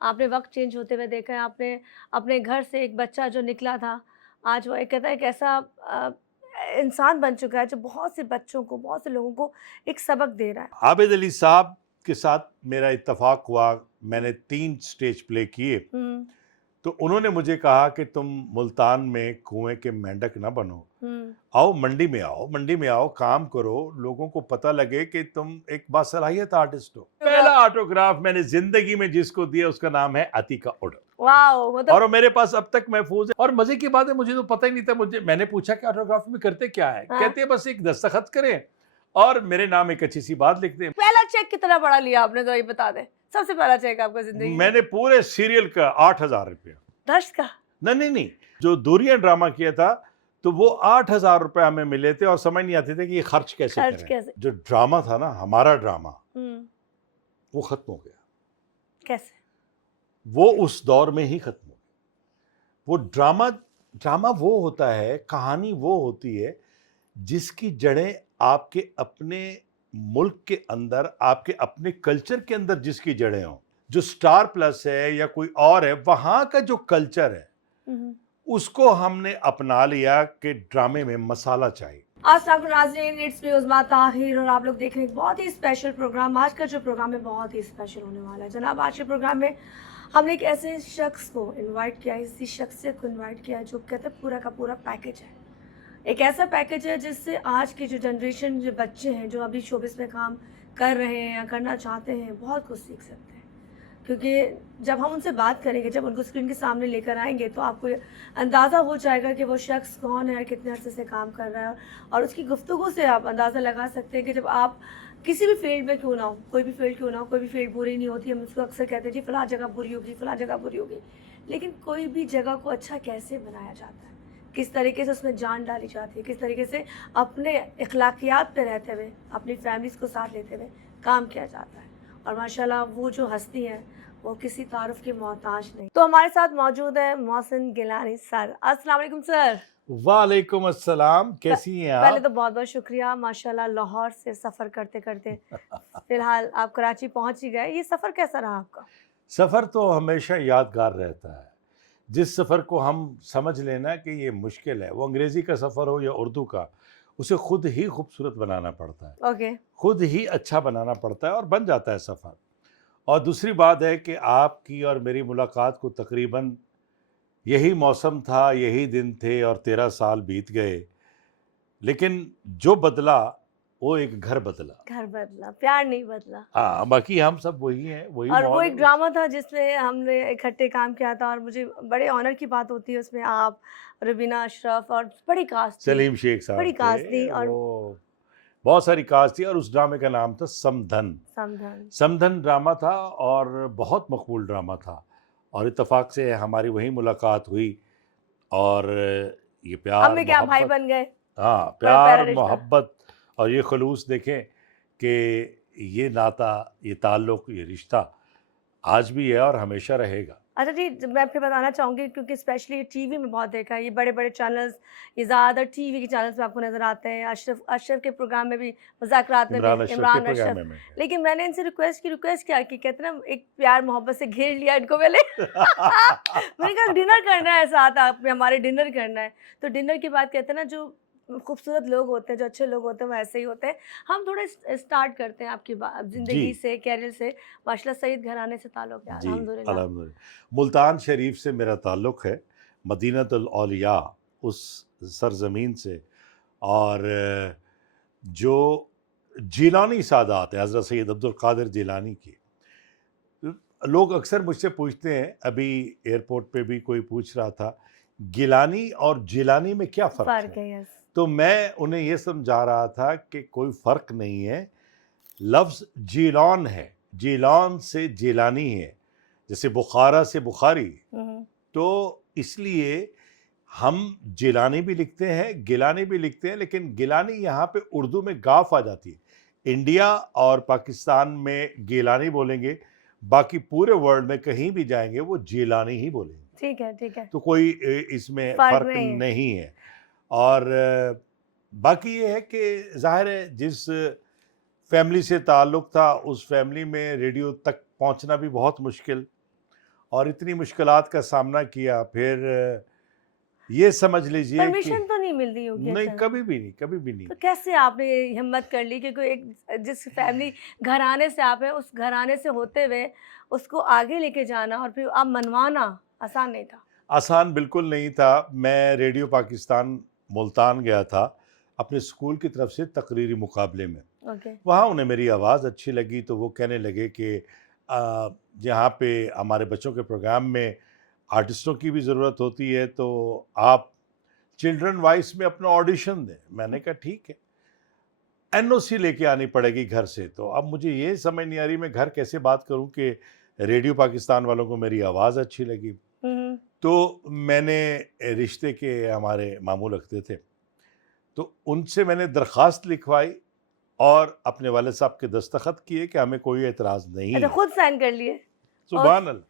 आपने वक़्त चेंज होते हुए देखा है, आपने अपने घर से एक बच्चा जो निकला था, आज वो एक कहता है एक ऐसा इंसान बन चुका है जो बहुत से बच्चों को, बहुत से लोगों को एक सबक दे रहा है। आबिद अली साहब के साथ मेरा इत्तेफाक हुआ। हुँ, मैंने 3 स्टेज प्ले किए, हुँ, तो उन्होंने मुझे कहा कि तुम मुल्तान में कुएँ के मेंढक ना बनो। हुँ, आओ, मंडी में आओ, काम करो, लोगों को पता लगे कि तुम एक बासलाहियत आर्टिस्ट हो। पहला ऑटोग्राफ मैंने ज़िंदगी में जिसको दिया उसका नाम है अतीका उड, वॉव! और मतलब वो मेरे पास अब तक महफूज़ है। और मज़े की बात है, मुझे तो पता ही नहीं था। मैंने पूछा कि ऑटोग्राफ में करते क्या है? हाँ, कहते हैं बस एक दस्तखत करें और मेरे नाम एक अच्छी-सी बात लिख दें। पहला चेक कितना बड़ा लिया आपने ज़रा ये बता दें? सबसे पहला चेक आपका ज़िंदगी में? मैंने पूरे सीरियल का 8,000 रुपया। दर्श का? नहीं। जो दूरियां ड्रामा किया था, तो वो 8,000 रुपए हमें मिले थे और समझ नहीं आते थे कि ये खर्च कैसे खर्च करें। कैसे? जो ड्रामा था ना, हमारा ड्रामा, हुँ, वो खत्म हो गया। कैसे? वो उस दौर में ही खत्म हो गया। वो ड्रामा ड्रामा वो होता है, कहानी वो होती है जिसकी जड़ें आपके अपने मुल्क के अंदर, आपके अपने कल्चर के अंदर जिसकी जड़ें हों। जो स्टार प्लस है या कोई और है, वहां का जो कल्चर है हुँ, हुँ। उसको हमने अपना लिया कि ड्रामे में मसाला चाहिए। अस्सलाम नाज़रीन, इट्स मी उज़्मा ताहिर और आप लोग देख रहे हैं एक बहुत ही स्पेशल प्रोग्राम। आज का जो प्रोग्राम है बहुत ही स्पेशल होने वाला है। जनाब, आज के प्रोग्राम में हमने एक ऐसे शख्स को इनवाइट किया है, ऐसी शख्सियत को इनवाइट किया है जो कहते हैं पूरा का पूरा पैकेज है। एक ऐसा पैकेज है जिससे आज की जो जनरेशन, जो बच्चे हैं, जो अभी शोबिस में काम कर रहे हैं या करना चाहते हैं, बहुत कुछ सीख सकते हैं। क्योंकि जब हम उनसे बात करेंगे, जब उनको स्क्रीन के सामने लेकर आएँगे, तो आपको ये अंदाज़ा हो जाएगा कि वो शख्स कौन है और कितने अरसे से काम कर रहा है। और उसकी गुफ्तगू से आप अंदाज़ा लगा सकते हैं कि जब आप किसी भी फ़ील्ड में क्यों ना हो, कोई भी फ़ील्ड क्यों ना हो, कोई भी फ़ील्ड बुरी नहीं होती। हम उसको अक्सर कहते हैं जी फ़लाँ जगह बुरी होगी, फ़लाँ जगह बुरी होगी। लेकिन कोई भी जगह को अच्छा कैसे बनाया जाता है? किस तरीके से उसमें जान डाली जाती है? किस तरीके से अपने अखलाकियात पे रहते हुए, अपनी फ़ैमिलीज़ को साथ लेते हुए काम किया जाता है? और माशाल्लाह वो जो हस्ती हैं, वो किसी तारुफ़ की मोहताज नहीं। तो हमारे साथ मौजूद है मोहसिन गिलानी सर। अस्सलाम वालेकुम सर। वालेकुम अस्सलाम, प कैसी हैं पहले आप? तो बहुत-बहुत शुक्रिया, माशाल्लाह लाहौर से सफ़र करते-करते फ़िलहाल आप कराची पहुँच ही गए। ये सफ़र कैसा रहा आपका? सफ़र तो हमेशा यादगार रहता है। जिस सफ़र को हम समझ लेना कि ये मुश्किल है, वो अंग्रेज़ी का सफ़र हो या उर्दू का, उसे खुद ही खूबसूरत बनाना पड़ता है, ओके। खुद ही अच्छा बनाना पड़ता है और बन जाता है सफ़र। और दूसरी बात है कि आपकी और मेरी मुलाकात को तकरीबन यही मौसम था, यही दिन थे और 13 साल बीत गए। लेकिन जो बदला, वो एक घर बदला। घर बदला, प्यार नहीं बदला। हाँ, बाकी हम सब वही हैं, वही और वो माहौल है एक बस। ड्रामा था जिसमें हमने इकट्ठे काम किया था और मुझे बड़े ऑनर की बात होती है उसमें आप, रुबीना अशरफ और बड़ी कास्ट थी, सलीम शेख बड़ी साहब कास्ट थी थे, और वो बहुत सारी कास्ट थी और उस ड्रामे का नाम था समधन। समधन। समधन ड्रामा था और बहुत मकबूल ड्रामा था और इत्तेफ़ाक से हमारी वहीं मुलाकात हुई और ये अब प्यार, में क्या भाई मोहब्बत, बन गए, हाँ, बड़ा प्यारा प्यार, रिश्ता। मोहब्बत और ये ख़ुलूस देखें कि ये नाता, ये ताल्लुक़, ये रिश्ता आज भी है और हमेशा रहेगा। अच्छा जी, मैं फिर बताना चाहूँगी क्योंकि स्पेशली टीवी में बहुत देखा है, ये बड़े-बड़े चैनल्स, ये ज़्यादातर टीवी के चैनल्स में आपको नज़र आते हैं। अशरफ अशरफ के प्रोग्राम में भी, मुज़ाकरात में भी इमरान अशरफ के इमरान प्रोग्राम अशरफ। में मैं गया। लेकिन मैंने इनसे रिक्वेस्ट क्या की, कहते हैं ना एक प्यार मोहब्बत से घेर लिया इनको पहले। मैंने कहा डिनर करना है साथ आप में, हमारे डिनर करना है। तो डिनर के बाद कहते हैं ना जो खूबसूरत लोग होते हैं, जो अच्छे लोग होते हैं, वो ऐसे ही होते हैं। हम थोड़े स्टार्ट करते हैं आपकी जी। ज़िंदगी से, कैरियर से। माशाल्लाह सईद घराने से ताल्लुक़ है, जी, अल्हम्दुलिल्लाह। अल्हम्दुलिल्लाह। मुल्तान शरीफ से मेरा ताल्लुक़ है, मदीनतुल औलिया उस सरज़मीन से। और जो जिलानी सादात हैं, हज़रत सैयद अब्दुल कादिर जिलानी की, लोग अक्सर मुझसे पूछते हैं, अभी एयरपोर्ट पे भी कोई पूछ रहा था, गिलानी और जिलानी में क्या फ़र्क फ़र्क है? है, यस। तो मैं उन्हें ये समझा रहा था कि कोई फ़र्क नहीं है, लफ्ज़ जीलॉन है, जीलॉन से जिलानी है, जैसे बुखारा से बुखारी। हुँ, हुँ। तो इसलिए हम जिलानी भी लिखते हैं, गिलानी भी लिखते हैं, लेकिन गिलानी यहाँ पे उर्दू में गाफ आ जाती है। इंडिया और पाकिस्तान में गिलानी बोलेंगे, बाकी पूरे वर्ल्ड में कहीं भी जाएँगे वो जिलानी ही बोलेंगे। ठीक है, ठीक है। तो कोई इसमें फ़र्क फ़र्क नहीं है। नहीं है। और बाकी ये है कि ज़ाहिर है जिस फैमिली से ताल्लुक़ था, उस फैमिली में रेडियो तक पहुँचना भी बहुत मुश्किल, और इतनी मुश्किलात का सामना किया, फिर ये समझ लीजिए कि परमिशन तो नहीं मिल रही होगी नहीं, अच्छा। कभी भी नहीं, कभी भी नहीं। तो कैसे आपने ये हिम्मत कर ली कि कोई एक जिस फैमिली घराने से आप हैं, उस घराने से होते हुए उसको आगे लेके जाना और फिर आप मनवाना आसान नहीं था? आसान बिल्कुल नहीं था। मैं रेडियो पाकिस्तान मुल्तान गया था अपने स्कूल की तरफ से तकरीरी मुकाबले में। ओके। वहाँ उन्हें मेरी आवाज़ अच्छी लगी, तो वो कहने लगे कि यहाँ पे हमारे बच्चों के प्रोग्राम में आर्टिस्टों की भी ज़रूरत होती है, तो आप चिल्ड्रन वॉइस में अपना ऑडिशन दें। मैंने कहा ठीक है। एनओसी लेके आनी पड़ेगी घर से। तो अब मुझे ये समझ नहीं आ रही मैं घर कैसे बात करूं कि रेडियो पाकिस्तान वालों को मेरी आवाज़ अच्छी लगी। हुँ, तो मैंने रिश्ते के हमारे मामू रखते थे, तो उनसे मैंने दरख्वास्त लिखवाई और अपने वाले साहब के दस्तखत किए कि हमें कोई एतराज़ नहीं अच्छा है। खुद साइन कर लिए? और सुभान अल्लाह।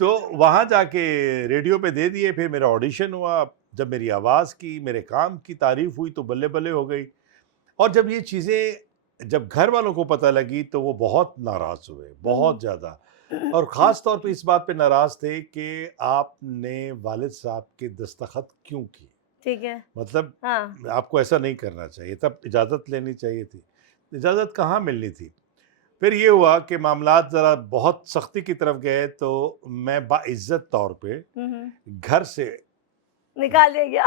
तो वहाँ जाके रेडियो पे दे दिए, फिर मेरा ऑडिशन हुआ। जब मेरी आवाज़ की, मेरे काम की तारीफ़ हुई तो बल्ले-बल्ले हो गई। और जब ये चीज़ें जब घर वालों को पता लगी तो वो बहुत नाराज़ हुए, हुँ, बहुत ज़्यादा। और ख़ास तौर पे इस बात पे नाराज़ थे कि आपने वालिद साहब के दस्तखत क्यों किए? ठीक है। मतलब हाँ, आपको ऐसा नहीं करना चाहिए, तब इजाज़त लेनी चाहिए थी। इजाज़त कहाँ मिलनी थी? फिर ये हुआ कि मामलात ज़रा बहुत सख्ती की तरफ गए, तो मैं बाइज़्ज़त तौर पे हुँ, हुँ। घर से निकाल दिया गया।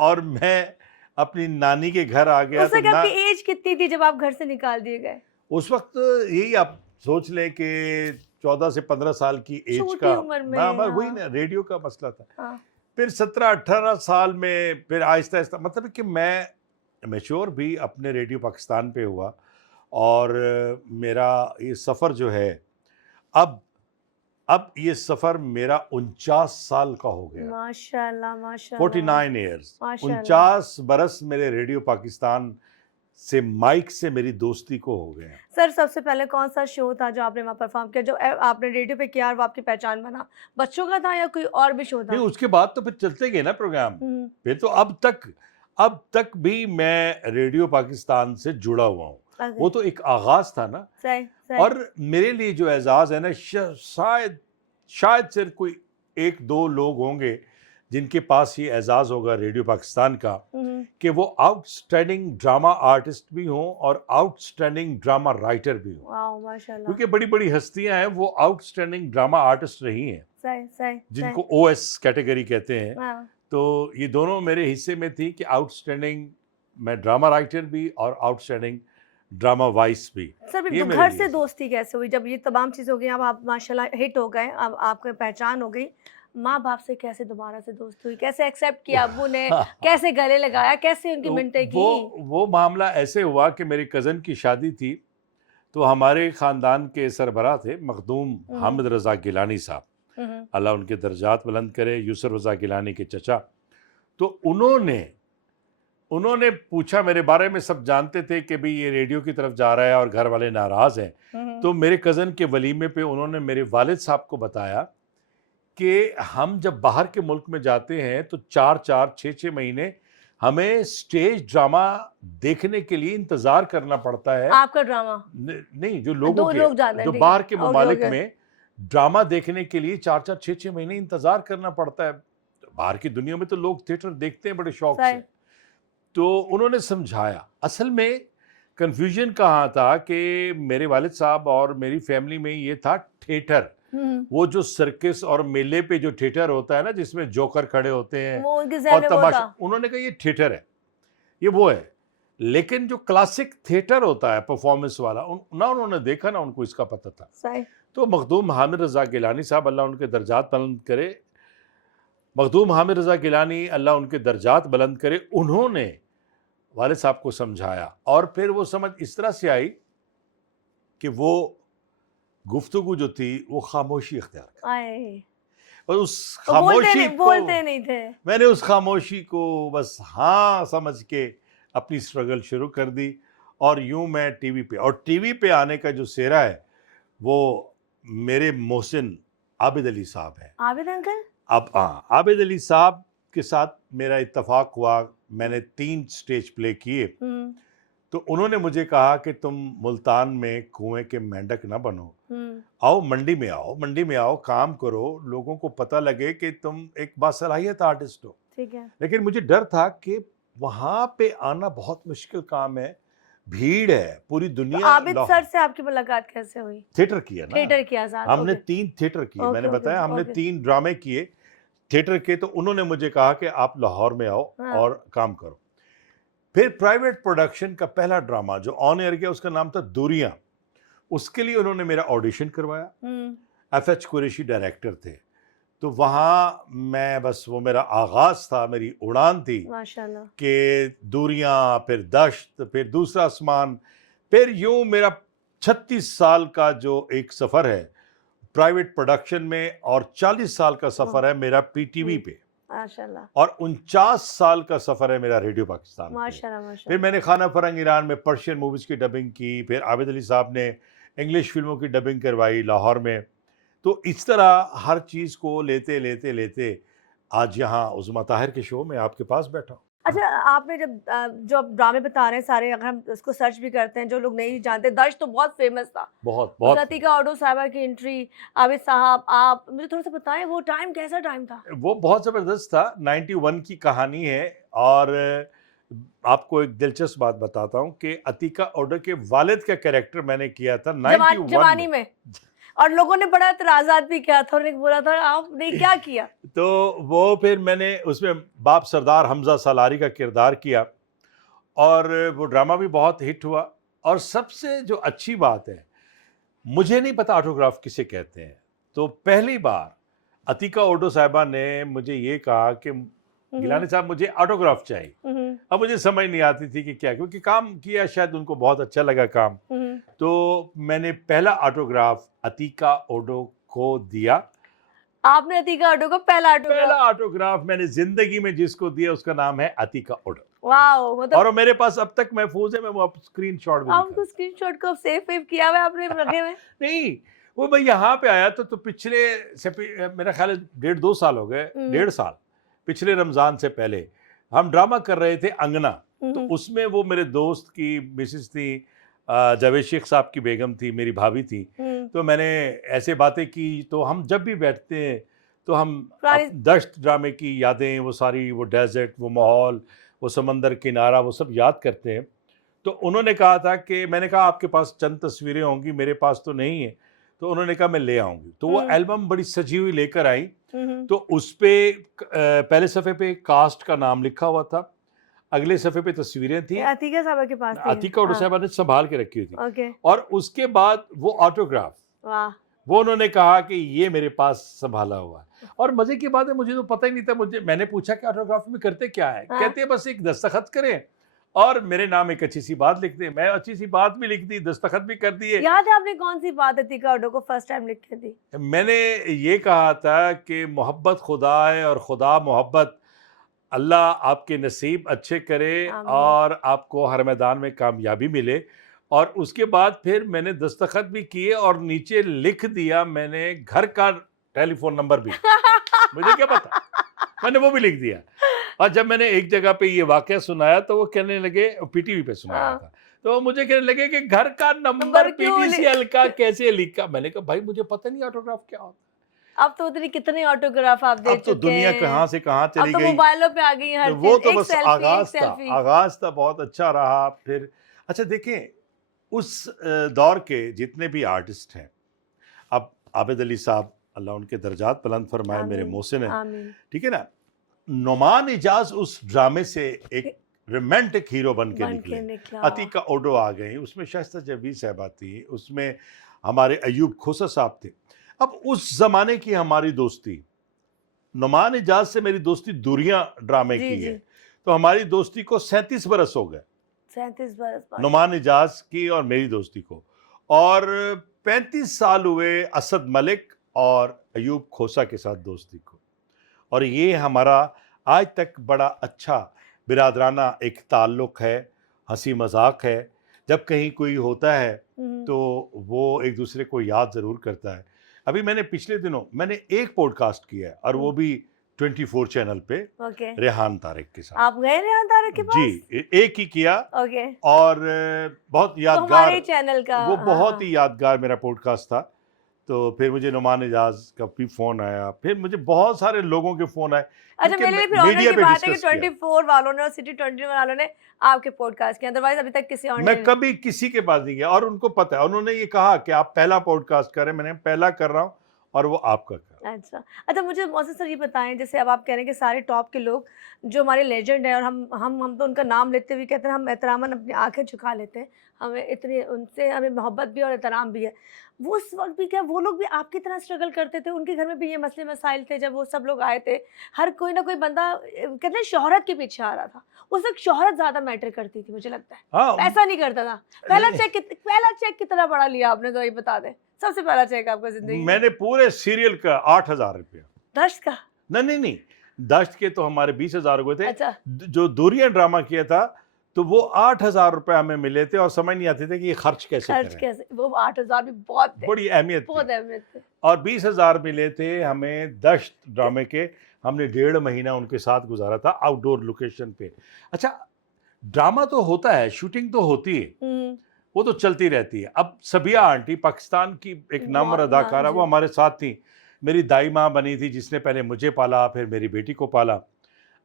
और मैं अपनी नानी के घर आ गया। उस तो वक़्त ना आपकी एज कितनी थी जब आप घर से निकाल दिए गए? उस वक़्त यही आप सोच लें कि 14 से 15 साल की एज छोटी का उम्र ना, में मैं वही हाँ, ना रेडियो का मसला था। हाँ। फिर 17-18 साल में फिर आहिस्ता-आहिस्ता मतलब है कि मैं मैच्योर भी अपने रेडियो पाकिस्तान पे हुआ। और मेरा ये सफ़र जो है, अब अब ये सफ़र मेरा 49 साल का हो गया। माशाअल्लाह, माशाअल्लाह, 49 ईयर्स, माशाअल्लाह। 49 बरस मेरे रेडियो पाकिस्तान से माइक से मेरी दोस्ती को हो गए हैं। सर सबसे पहले कौन-सा शो था जो आपने वहाँ परफ़ॉर्म किया जो आपने रेडियो पे किया और वो आपकी पहचान बना? बच्चों का था या कोई और भी शो नहीं, था? उसके बाद तो फिर चलते गए ना प्रोग्राम। हुँ, फिर तो अब तक भी मैं रेडियो पाकिस्तान से जुड़ा हुआ हूँ। ओके। वो तो एक आगाज़ था ना। सही, सही। और मेरे लिए जो एज़ाज़ है ना, शायद शायद सिर्फ़ कोई 1-2 लोग होंगे जिनके पास ये एज़ाज़ होगा रेडियो पाकिस्तान का, हुँ, हुँ। कि वो आउटस्टैंडिंग ड्रामा आर्टिस्ट भी हों और आउटस्टैंडिंग ड्रामा राइटर भी हों। वाओ! माशाअल्लाह। क्योंकि बड़ी-बड़ी हस्तियाँ हैं, वो आउटस्टैंडिंग ड्रामा आर्टिस्ट रही हैं, सही, सही, सही। जिनको ओएस कैटेगरी कहते हैं। हाँ। तो ये दोनों मेरे हिस्से में थी कि आउटस्टैंडिंग मैं ड्रामा राइटर भी और आउटस्टैंडिंग ड्रामा वॉइस भी। सर फिर ये मेरे घर लिए से था। दोस्ती कैसे हुई? जब ये तमाम चीज़ें हो गई, अब आप माशाल्लाह हिट हो गए, अब आपकी पहचान हो गई। माँ-बाप से कैसे दोबारा से दोस्ती हुई? कैसे एक्सेप्ट किया अब्बू ने? कैसे गले लगाया? कैसे उनकी तो मिन्नतें वो की? वो मामला ऐसे हुआ कि मेरे कज़न की शादी थी, तो हमारे ख़ानदान के सरबराह थे मखदूम हुँ, हुँ। हामिद रज़ा गिलानी साहब, हुँ, हुँ। अल्लाह उनके दर्जात बुलंद करे, यूसुफ रज़ा गिलानी के चचा। तो उन्होंने पूछा मेरे बारे में, सब जानते थे कि भई ये रेडियो की तरफ जा रहा है और घर वाले नाराज़ हैं। हुँ, हुँ। तो मेरे कज़न के वलीमे पे उन्होंने मेरे वालिद साहब को बताया कि हम जब बाहर के मुल्क में जाते हैं तो 4-4, 6-6 महीने हमें स्टेज ड्रामा देखने के लिए इंतज़ार करना पड़ता है। आपका ड्रामा? नहीं, जो लोगों 2 के, लोग जानते हैं, जो ठीक है। बाहर के ओके, ममालिक ओके। में ड्रामा देखने के लिए 4-4, 6-6 महीने इंतज़ार करना पड़ता है। तो बाहर की दुनिया में तो लोग थिएटर देखते हैं बड़े शौक से। सही। तो उन्होंने समझाया। असल में कन्फ्यूज़न कहाँ था कि मेरे वालिद साहब और मेरी फैमिली में ये था थिएटर। हुँ, हुँ। वो जो सर्कस और मेले पे जो थिएटर होता है ना, जिसमें जोकर खड़े होते हैं वो उनके ज़हन और में वो तमाशा, था। उन्होंने कहा ये थिएटर है, ये वो है। लेकिन जो क्लासिक थिएटर होता है परफॉर्मेंस वाला, ना उन्होंने देखा ना उनको इसका पता था। सही। तो मखदूम हामिद रज़ा गिलानी साहब, अल्लाह उनके दर्जात बुलंद करे, मखदूम हामिद रज़ा गिलानी अल्लाह उनके दर्जात बुलंद करे, उन्होंने वालिद साहब को समझाया और फिर वो समझ इस तरह से आई कि वो गुफ्तगू जो थी वो खामोशी इख्तियार कर, आए! और उस वो खामोशी को बोलते नहीं थे। मैंने उस खामोशी को बस हाँ समझ के अपनी स्ट्रगल शुरू कर दी। और यूं मैं टीवी पे आने का जो सेहरा है वो मेरे मोहसिन आबिद अली साहब हैं। आबिद अंकल? अब हाँ, आबिद अली साहब के साथ मेरा इत्तेफाक हुआ। मैंने 3 स्टेज प्ले किए। हुँ। तो उन्होंने मुझे कहा कि तुम मुल्तान में कुएं के मेंढक ना बनो, आओ मंडी में आओ, काम करो, लोगों को पता लगे कि तुम एक बासलाहियत आर्टिस्ट हो। ठीक है। लेकिन मुझे डर था कि वहां पे आना बहुत मुश्किल काम है, भीड़ है, पूरी तो दुनिया आबिद सर से आपकी मुलाकात कैसे हुई? थिएटर किया ना, थिएटर किया साथ। हमने ओके 3 थिएटर किए, ओके मैंने ओके बताया हमने ओके 3 ड्रामे किए थिएटर के। तो उन्होंने मुझे कहा कि आप लाहौर में आओ हाँ। और काम करो। फिर प्राइवेट प्रोडक्शन का पहला ड्रामा जो ऑन एयर गया उसका नाम था दूरियां, उसके लिए उन्होंने मेरा ऑडिशन करवाया। एफएच कुरैशी डायरेक्टर थे, तो वहाँ मैं बस, वो मेरा आगाज़ था, मेरी उड़ान थी माशाल्लाह। कि दूरियां, फिर दश्त, फिर दूसरा आसमान, फिर यूं मेरा 36 साल का जो एक सफ़र है प्राइवेट प्रोडक्शन में, और 40 साल का सफ़र है मेरा पीटीवी पे, माशाल्लाह और 49 साल का सफ़र है मेरा रेडियो पाकिस्तान पे। माशाल्लाह फिर माशाल्लाह। मैंने खाना फरंग ईरान में पर्शियन मूवीज़ की डबिंग की, फिर आबिद अली साहब ने इंग्लिश फिल्मों की डबिंग करवाई लाहौर में। तो इस तरह हर चीज़ को लेते लेते लेते आज यहाँ उज़मा ताहिर के शो में आपके पास बैठा हूँ। अच्छा, आपने जो आप ड्रामे बता रहे हैं सारे, अगर हम इसको सर्च भी करते हैं, जो लोग नहीं जानते, दश तो बहुत फेमस था। बहुत उसमें बहुत अतीका ऑडो साहिबा की एंट्री, आबिद साहब, आप मुझे थोड़ा सा बताएं वो टाइम कैसा टाइम था? वो बहुत ज़बरदस्त था। 91 की कहानी है, और आपको एक दिलचस्प बात बताता हूँ कि अतीका ओडो के वालिद का कैरेक्टर मैंने किया था 91 जवानी में। में, और लोगों ने बड़ा एतराज़ात भी किया था, उन्होंने बोला था आपने क्या किया? तो वो फिर मैंने उसमें बाप सरदार हमजा सालारी का किरदार किया, और वो ड्रामा भी बहुत हिट हुआ। और सबसे जो अच्छी बात है, मुझे नहीं पता ऑटोग्राफ किसे कहते हैं, तो पहली बार अतीका ओडो साहिबा ने मुझे ये कहा कि गिलानी साहब मुझे ऑटोग्राफ चाहिए। अब मुझे समझ नहीं आती थी कि क्या, क्योंकि काम किया, शायद उनको बहुत अच्छा लगा काम। तो मैंने पहला ऑटोग्राफ अतीका ओडो को दिया। आपने अतीका ऑडो को पहला ऑटोग्राफ मैंने जिंदगी में जिसको दिया उसका नाम है अतीका ओडो, वाओ, मतलब और वो मेरे पास अब तक महफूज है। मैं वो स्क्रीनशॉट भी आपको स्क्रीनशॉट को सेव किया हुआ है आपने रखे हुए? नहीं, वो मैं यहाँ पे आया तो पिछले से मेरा ख्याल है 1.5-2 साल हो गए, 1.5 साल, पिछले रमज़ान से पहले हम ड्रामा कर रहे थे अंगना। तो उसमें वो मेरे दोस्त की मिसेस थी, जावेद शेख साहब की बेगम थी, मेरी भाभी थी। तो मैंने ऐसे बातें की, तो हम जब भी बैठते हैं तो हम दश्त ड्रामे की यादें, वो सारी, वो डेजर्ट, वो माहौल, वो समंदर किनारा, वो सब याद करते हैं। तो उन्होंने कहा था कि, मैंने कहा आपके पास चंद तस्वीरें होंगी, मेरे पास तो नहीं है। तो उन्होंने कहा मैं ले आऊँगी। तो वो एल्बम बड़ी सजी हुई लेकर आई। तो उस पे पहले सफ़े पे कास्ट का नाम लिखा हुआ था, अगले सफ़े पे तस्वीरें थी, अतीका साहबा के पास थी। अतीका ओडो साहिबा ने संभाल के रखी हुई थी। ओके। और उसके बाद वो ऑटोग्राफ, वाह, वो उन्होंने कहा कि ये मेरे पास संभाला हुआ है। और मजे की बात है, मुझे तो पता ही नहीं था। मैंने पूछा कि ऑटोग्राफ में करते क्या है? कहते हैं बस एक दस्तखत करें और मेरे नाम एक अच्छी सी बात लिख दें। मैं अच्छी सी बात भी लिख दी, दस्तखत भी कर दिए। याद है आपने कौन सी बात अतीका ऑडो को फर्स्ट टाइम लिख के दी? मैंने ये कहा था कि मोहब्बत खुदा है और खुदा मोहब्बत, अल्लाह आपके नसीब अच्छे करे और आपको हर मैदान में कामयाबी मिले। और उसके बाद फिर मैंने दस्तखत भी किए और नीचे लिख दिया मैंने घर का टेलीफोन नंबर भी। मुझे क्या पता, मैंने वो भी लिख दिया। और जब मैंने एक जगह पे ये वाकया सुनाया तो वो कहने लगे, पीटीवी पे सुनाया था, तो मुझे कहने लगे कि घर का नंबर पीटीसीएल का कैसे लिखा। मैंने कहा भाई मुझे पता नहीं ऑटोग्राफ क्या होता। अब तो उतनी कितने ऑटोग्राफ आप दे चुके हैं। अब तो दुनिया कहाँ से कहाँ चली गई। अब तो मोबाइलों पे आ गई हर चीज। वो तो बस आगाज था, बहुत अच्छा रहा। फिर अच्छा देखें, उस दौर के जितने भी आर्टिस्ट हैं, अब आबिद अली साहब, अल्लाह उनके दर्जात बुलंद फरमाए, मेरे मोहसिन हैं, ठीक है ना। नोमान इजाज उस ड्रामे से एक रोमांटिक हीरो बन के निकले। अतीका ओडो आ गई, उसमें शाइस्ता जबीर साहबा थी, उसमें हमारे अयूब खोसा साहब थे। अब उस जमाने की हमारी दोस्ती, नोमान इजाज से मेरी दोस्ती दूरियां ड्रामे की है, तो हमारी दोस्ती को 37 बरस हो गए। 37 बरस नोमान इजाज की और मेरी दोस्ती को। और 35 साल हुए असद मलिक और अयूब खोसा के साथ दोस्ती को। और ये हमारा आज तक बड़ा अच्छा बिरादराना एक ताल्लुक़ है, हंसी मजाक है। जब कहीं कोई होता है तो वो एक दूसरे को याद ज़रूर करता है। अभी मैंने पिछले दिनों मैंने एक पॉडकास्ट किया है, और वो भी 24 चैनल पे ओके, रेहान तारिक के साथ। आप गए रेहान तारक के पास? जी, एक ही किया ओके, और बहुत तो यादगार, हमारे ही चैनल का, वो हाँ बहुत हाँ, ही यादगार मेरा पॉडकास्ट था। तो फिर मुझे नुमान इजाज का भी फ़ोन आया, फिर मुझे बहुत सारे लोगों के फ़ोन आए, अच्छा, क्योंकि मेरे लिए फिर ऑनर मीडिया की पे बात है कि डिस्कस किया। 24 वालों ने और सिटी 21 वालों ने आपके पॉडकास्ट किया, अदरवाइज अभी तक किसी और मैं ने। कभी किसी के पास नहीं गया और उनको पता है, उन्होंने ये कहा कि आप पहला पॉडकास्ट करें, मैंने पहला कर रहा हूँ और वो आपका कर रहा हूँ। अच्छा, अच्छा, मुझे मोहसिन सर ये बताएं, जैसे अब आप कह रहे हैं कि सारे टॉप के लोग जो हमारे लेजेंड हैं, और हम तो उनका नाम लेते हुए कहते हैं, हम एहतरामन अपनी आंखें झुका लेते हैं, हमें इतनी उनसे हमें मोहब्बत भी और एहतराम भी है। वो उस वक्त भी क्या वो लोग भी आपकी तरह स्ट्रगल करते थे? उनके घर में भी ये मसले मसाइल थे जब वो सब लोग आए थे? हर कोई ना कोई बंदा कहते हैं शोहरत के पीछे आ रहा था, उस वक्त शोहरत ज़्यादा मैटर करती थी, मुझे लगता है, हाँ, पैसा नहीं करता था। नहीं, पहला चेक कितना बड़ा लिया आपने, तो ये बता दें, सबसे पहला चेक आपका ज़िंदगी में? मैंने पूरे सीरियल का 8,000 रुपया। दर्श का? नहीं, नहीं, नहीं, दश्त के तो हमारे 20,000 हुए थे। अच्छा। जो दूरियां ड्रामा किया था, तो वो 8,000 रुपए हमें मिले थे और समझ नहीं आते थे कि ये खर्च कैसे खर्च करें। कैसे, वो 8,000 भी बहुत थे, बड़ी अहमियत थी। बहुत अहमियत थे। और 20,000 मिले थे हमें दश्त ड्रामे के। हमने 1.5 महीना उनके साथ गुजारा था आउटडोर लोकेशन पे। अच्छा, ड्रामा तो होता है, शूटिंग तो होती है, हुँ, वो तो चलती रहती है। अब सबिया आंटी पाकिस्तान की एक नामवर बहुत अदाकारा, नाम वो जी। हमारे साथ थी। मेरी दाई माँ बनी थी जिसने पहले मुझे पाला, फिर मेरी बेटी को पाला।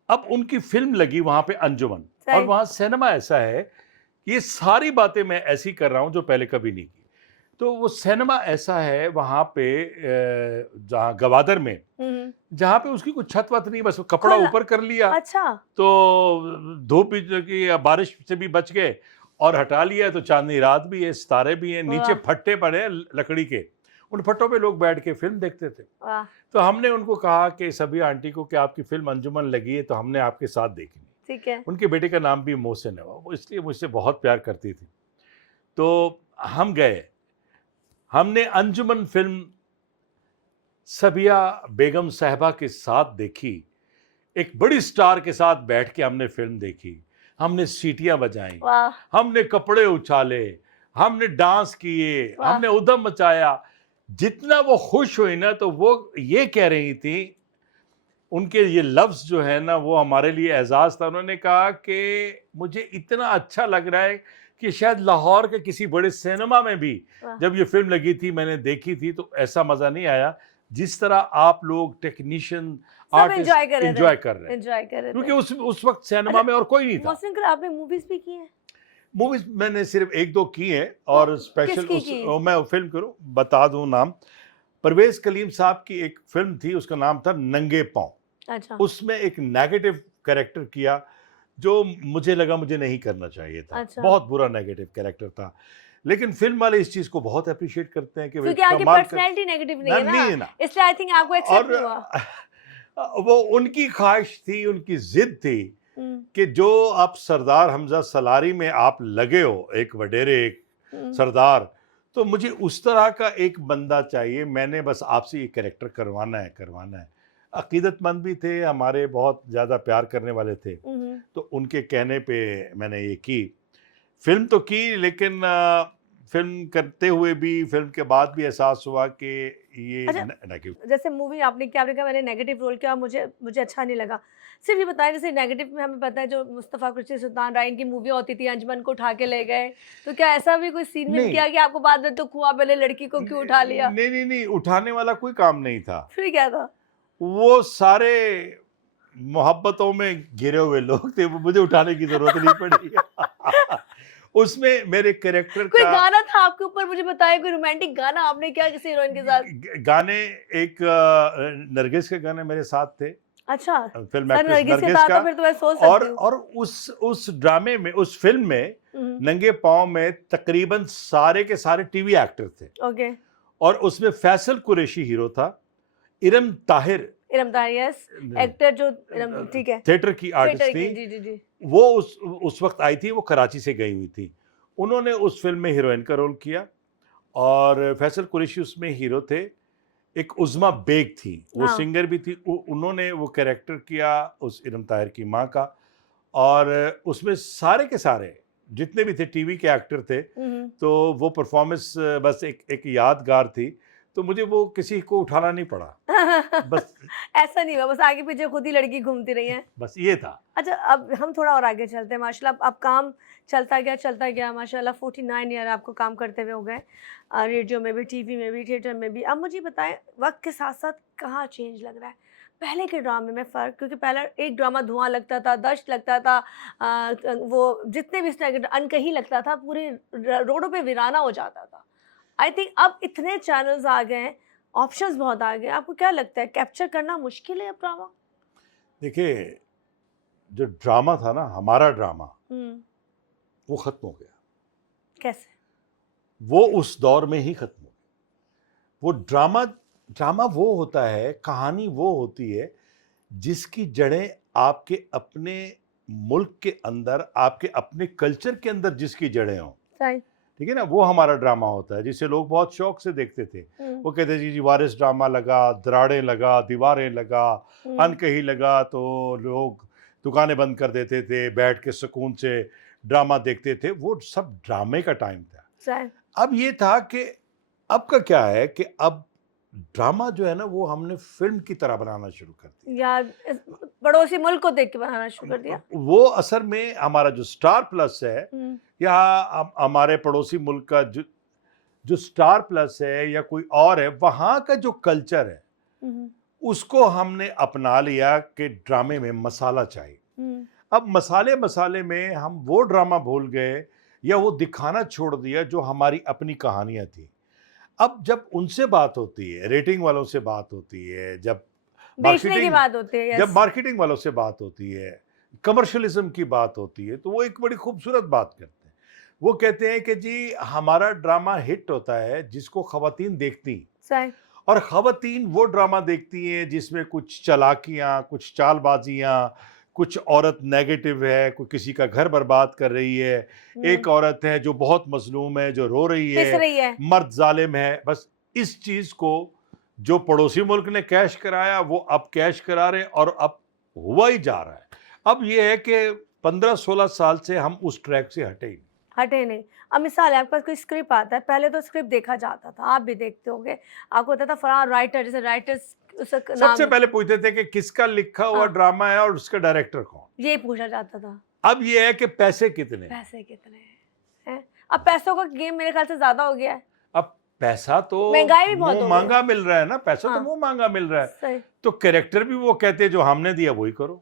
अब उनकी फ़िल्म लगी वहाँ पे अंजुमन, और सही। वहाँ सिनेमा ऐसा है कि ये सारी बातें मैं ऐसी कर रहा हूँ जो पहले कभी नहीं की। तो वो सिनेमा ऐसा है वहाँ पे जहाँ गवादर में, हुँ, जहाँ पे उसकी कोई छत-वत नहीं, बस वो कपड़ा खुला। ऊपर कर लिया, अच्छा, तो धूप भी जो कि या बारिश से भी बच गए, और हटा लिया तो चांदनी रात भी है, सितारे भी हैं, नीचे वाह! फट्टे पड़े हैं लकड़ी के। उन फट्टों पे लोग बैठ के फ़िल्म देखते थे। वाह! तो हमने उनको कहा कि सबिया आंटी को कि आपकी फ़िल्म अंजुमन लगी है, तो हमने आपके साथ देखनी। ठीक है। उनके बेटे का नाम भी मोहसिन है, वो इसलिए मुझसे बहुत प्यार करती थी। तो हम गए, हमने अंजुमन फ़िल्म सबिया बेगम साहिबा के साथ देखी। एक बड़ी स्टार के साथ बैठ के हमने फ़िल्म देखी। हमने सीटियाँ बजाईं, वाह! हमने कपड़े उछाले, हमने डांस किए, वाह! हमने ऊधम मचाया। जितना वो खुश हुई ना, तो वो ये कह रही थी, उनके ये लफ्ज़ जो है ना, वो हमारे लिए एज़ाज़ था। उन्होंने कहा कि मुझे इतना अच्छा लग रहा है कि शायद लाहौर के किसी बड़े सिनेमा में भी वाह! जब ये फ़िल्म लगी थी, मैंने देखी थी, तो ऐसा मज़ा नहीं आया जिस तरह आप लोग टेक्नीशियन, सब आर्टिस्ट एन्जॉय कर रहे थे, एन्जॉय कर रहे हैं। एन्जॉय कर रहे क्योंकि थे। उस वक़्त सिनेमा अच्छा, में और कोई नहीं था। मोहसिन सर आपने मूवीज़ भी की हैं? मूवीज़ मैंने सिर्फ़ 1-2 की हैं, तो और स्पेशल किसकी की? मैं फ़िल्म करूँ, बता दूँ नाम। परवेज़ कलीम साहब की एक फ़िल्म थी, उसका नाम था नंगे पाँव। अच्छा, उसमें एक नेगेटिव कैरेक्टर किया, जो मुझे लगा मुझे नहीं करना चाहिए था। अच्छा। बहुत बुरा नेगेटिव कैरेक्टर था। लेकिन फ़िल्म वाले इस चीज़ को बहुत एप्रिशिएट करते हैं कि भाई क्योंकि आपकी कमाल कर, पर्सनैलिटी नेगेटिव नहीं ना है ना, नहीं है ना। इसलिए आई थिंक आपको एक्सेप्ट नहीं हुआ। और वो उनकी ख़्वाहिश थी, उनकी ज़िद थी हुँ, कि जो आप सरदार हमज़ा सलारी में आप लगे हो, एक वडेरे, एक हुँ। सरदार, तो मुझे उस तरह का एक बंदा चाहिए। मैंने बस आपसे ये कैरेक्टर करवाना है, करवाना है। अक़ीदतमंद भी थे, हमारे बहुत ज़्यादा प्यार करने वाले थे। हुँ, हुँ। तो उनके कहने पे मैंने ये की। फ़िल्म तो की, लेकिन फ़िल्म करते हुए भी, फ़िल्म के बाद भी एहसास हुआ कि ये अच्छा, न नेगेटिव। जैसे मूवी आपने किया, आपने कहा मैंने नेगेटिव रोल किया, मुझे मुझे अच्छा नहीं लगा। सिर्फ़ ये बताएँ, जैसे नेगेटिव में हमें पता है जो मुस्तफ़ा कुरैशी सुल्तान राय की मूवी होती थी, अंजुमन को उठा के ले गए, तो क्या ऐसा भी कोई सीन में नहीं, किया कि आपको बाद में दुःख हुआ, पहले लड़की को क्यों उठा लिया? नहीं, नहीं, नहीं, उठाने वाला कोई काम नहीं था। फिर क्या था? वो सारे मोहब्बतों में घिरे हुए लोग थे, वो मुझे उठाने की ज़रूरत नहीं पड़ी। उसमें मेरे कैरेक्टर कोई का गाना था आपके ऊपर, मुझे बताएँ, कोई रोमांटिक गाना आपने किया किसी हीरोइन के साथ? गाने, एक नरगिस के गाने मेरे साथ थे, अच्छा, फ़िल्म सर एक्ट्रेस नरगिस के नरगिस साथ का। तो फिर तो मैं सोच और सकती हूँ। उस ड्रामे में, उस फ़िल्म में, हुँ, नंगे पाँव में तकरीबन सारे के सारे टीवी एक्टर थे, ओके। और उसमें फैसल कुरैशी हीरो था, इरम ताहिर इरम ताहिर, यस, एक्टर जो इरम, ठीक है। थिएटर की थिएटर आर्टिस्ट की, थी। जी, जी, जी। वो उस वक़्त आई थी, वो कराची से गई हुई थी। उन्होंने उस फ़िल्म में हीरोइन का रोल किया, और फैसल कुरैशी उसमें हीरो थे। एक उज़्मा बेग थी, वो हाँ। सिंगर भी थी। उन्होंने वो कैरेक्टर किया उस इरम ताहिर की माँ का, और उसमें सारे के सारे जितने भी थे टीवी के एक्टर थे। हुँ, हुँ। तो वो परफ़ॉर्मेंस बस एक एक यादगार थी। तो मुझे वो किसी को उठाना नहीं पड़ा। बस ऐसा नहीं हुआ, बस आगे पीछे खुद ही लड़की घूमती रही है। बस ये था। अच्छा, अब हम थोड़ा और आगे चलते हैं। माशाल्लाह अब काम चलता गया माशाल्लाह। 49 ईयर आपको काम करते हुए हो गए, रेडियो में भी, टीवी में भी, थिएटर में भी। अब मुझे बताएं, वक्त के साथ साथ कहाँ चेंज लग रहा है पहले के ड्रामे में फ़र्क? क्योंकि पहला एक ड्रामा धुआं लगता था, दश्त लगता था, वो जितने भी इस तरह के अनकही लगता था, पूरे रोडों पे वीराना हो जाता था। आई थिंक अब इतने चैनल्स आ गए हैं, ऑप्शंस बहुत आ गए हैं। आपको क्या लगता है कैप्चर करना मुश्किल है अब ड्रामा? देखिए, जो ड्रामा था ना, हमारा ड्रामा, वो खत्म हो गया। कैसे? वो उस दौर में ही खत्म हो गया। वो ड्रामा वो होता है, कहानी वो होती है जिसकी जड़ें आपके अपने मुल्क के अंदर, आपके अपने कल्चर के अंदर जिसकी जड़ें हों, सही। ठीक है ना, वो हमारा ड्रामा होता है, जिसे लोग बहुत शौक से देखते थे। वो कहते थे जी वारिस ड्रामा लगा, दराड़ें लगा, दीवारें लगा, अनकही लगा, तो लोग दुकानें बंद कर देते थे, बैठ के सुकून से ड्रामा देखते थे। वो सब ड्रामे का टाइम था। सही। अब ये था कि अब का क्या है कि अब ड्रामा जो है ना, वो हमने फिल्म की तरह बनाना शुरू कर दिया। या पड़ोसी मुल्क को देख के बनाना शुरू कर दिया। वो असल में हमारा जो स्टार प्लस है, या हमारे पड़ोसी मुल्क का जो स्टार प्लस है या कोई और है, वहाँ का जो कल्चर है उसको हमने अपना लिया कि ड्रामे में मसाला चाहिए। अब मसाले में हम वो ड्रामा भूल गए या वो दिखाना छोड़ दिया जो हमारी अपनी कहानियां थी। अब जब उनसे बात होती है, रेटिंग वालों से बात होती है, जब बेचने की बात होती है, जब मार्केटिंग वालों से बात होती है, कमर्शियलिज्म की बात होती है, तो वो एक बड़ी खूबसूरत बात करते हैं। वो कहते हैं कि जी हमारा ड्रामा हिट होता है जिसको खवातीन देखती, सही। और खवातीन वो ड्रामा देखती हैं जिसमें कुछ चालाकियाँ, कुछ चालबाजियाँ, कुछ औरत नेगेटिव है, कोई किसी का घर बर्बाद कर रही है, एक औरत है जो बहुत मजलूम है, जो रो रही पिस रही है। मर्द जालिम है। बस इस चीज़ को जो पड़ोसी मुल्क ने कैश कराया, वो अब कैश करा रहे हैं, और अब हुआ ही जा रहा है। अब ये है कि 15-16 साल से हम उस ट्रैक से हटे ही नहीं। अब मिसाल है, आपके पास कोई स्क्रिप्ट आता है, पहले तो स्क्रिप्ट देखा जाता था, आप भी देखते होंगे, आपको होता था फलां राइटर, जैसे राइटर्स सबसे पहले पूछते थे कि किसका लिखा हुआ ड्रामा है और उसका डायरेक्टर कौन, ये पूछा जाता था। अब ये है कि पैसे कितने हैं। अब पैसों का गेम मेरे ख्याल से ज्यादा हो गया है। अब पैसा तो महंगाई भी बहुत मुंह मांगा मिल रहा है ना, पैसा तो मुंह मांगा मिल रहा है, सही। तो कैरेक्टर भी वो कहते हैं जो हमने दिया वही करो,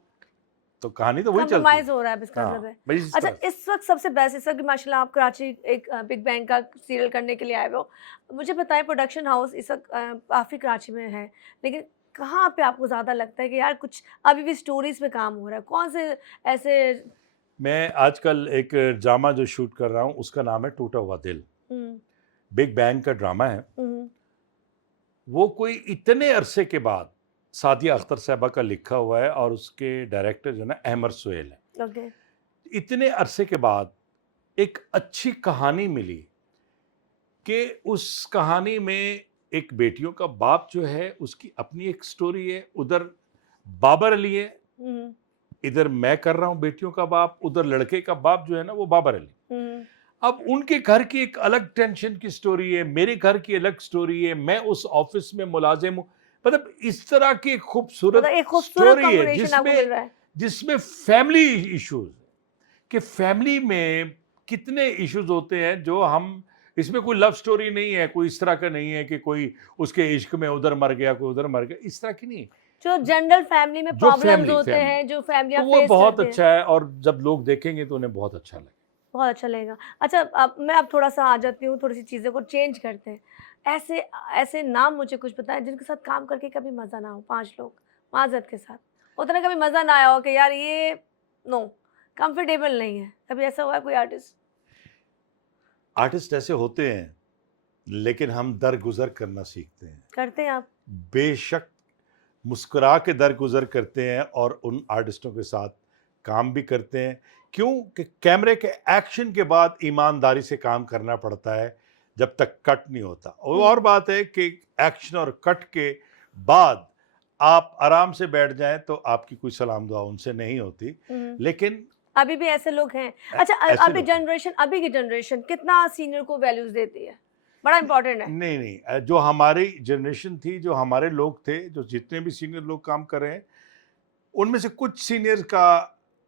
तो कहानी तो वही चलती कॉम्प्रोमाइज हो रहा है इसका मतलब है। अच्छा, इस वक्त सबसे बेस्ट, इस वक्त माशाल्लाह आप कराची एक बिग बैंग का सीरियल करने के लिए आए हो, मुझे बताएं प्रोडक्शन हाउस इस वक्त काफ़ी कराची में है, लेकिन कहाँ पे आपको ज़्यादा लगता है कि यार कुछ अभी भी स्टोरीज पे काम हो रहा है? कौन से ऐसे? मैं आजकल एक ड्रामा जो शूट कर रहा हूँ उसका नाम है टूटा हुआ दिल, बिग बैंग का ड्रामा है। वो कोई इतने अरसे के बाद सादिया अख्तर साहबा का लिखा हुआ है और उसके डायरेक्टर जो ना अहमद सुहेल है। इतने अरसे के बाद एक अच्छी कहानी मिली कि उस कहानी में एक बेटियों का बाप जो है उसकी अपनी एक स्टोरी है, उधर बाबर अली है, इधर मैं कर रहा हूँ बेटियों का बाप, उधर लड़के का बाप जो है ना वो बाबर अली। अब उनके घर की एक अलग टेंशन की स्टोरी है, मेरे घर की अलग स्टोरी है, मैं उस ऑफिस में मुलाजिम हूँ। मतलब इस तरह की खूबसूरत स्टोरी है जिसमें फैमिली इश्यूज, कि फैमिली में कितने इश्यूज होते हैं जो हम, इसमें कोई लव स्टोरी नहीं है, कोई इस तरह का नहीं है कि कोई उसके इश्क में उधर मर गया, कोई उधर मर गया, इस तरह की नहीं। जो जनरल फैमिली में प्रॉब्लम्स होते हैं, जो फैमिली तो वो बहुत अच्छा है, और जब लोग देखेंगे तो उन्हें बहुत अच्छा लगेगा। बहुत अच्छा लगेगा। अच्छा, अब मैं थोड़ा सा आ जाती हूँ, थोड़ी सी चीज़ें को चेंज करते हैं। ऐसे नाम मुझे कुछ बताएं जिनके साथ काम करके कभी मज़ा ना हो। 5 लोग माजरत के साथ, उतना कभी मज़ा ना आया हो कि यार ये नो कंफर्टेबल नहीं है, कभी ऐसा हुआ है कोई आर्टिस्ट? आर्टिस्ट ऐसे होते हैं, लेकिन हम दरगुजर करना सीखते हैं। करते हैं आप? बेशक मुस्कुरा के दरगुजर करते हैं, और उन आर्टिस्टों के साथ काम भी करते हैं। क्यों कि कैमरे के एक्शन के बाद ईमानदारी से काम करना पड़ता है जब तक कट नहीं होता। और बात है कि एक्शन और कट के बाद आप आराम से बैठ जाएं तो आपकी कोई सलाम दुआ उनसे नहीं होती, लेकिन अभी भी ऐसे लोग हैं। अच्छा, अभी की जनरेशन कितना सीनियर को वैल्यूज देती है? बड़ा इंपॉर्टेंट है। नहीं नहीं, जो हमारी जनरेशन थी, जो हमारे लोग थे, जो जितने भी सीनियर लोग काम कर रहे हैं, उनमें से कुछ सीनियर का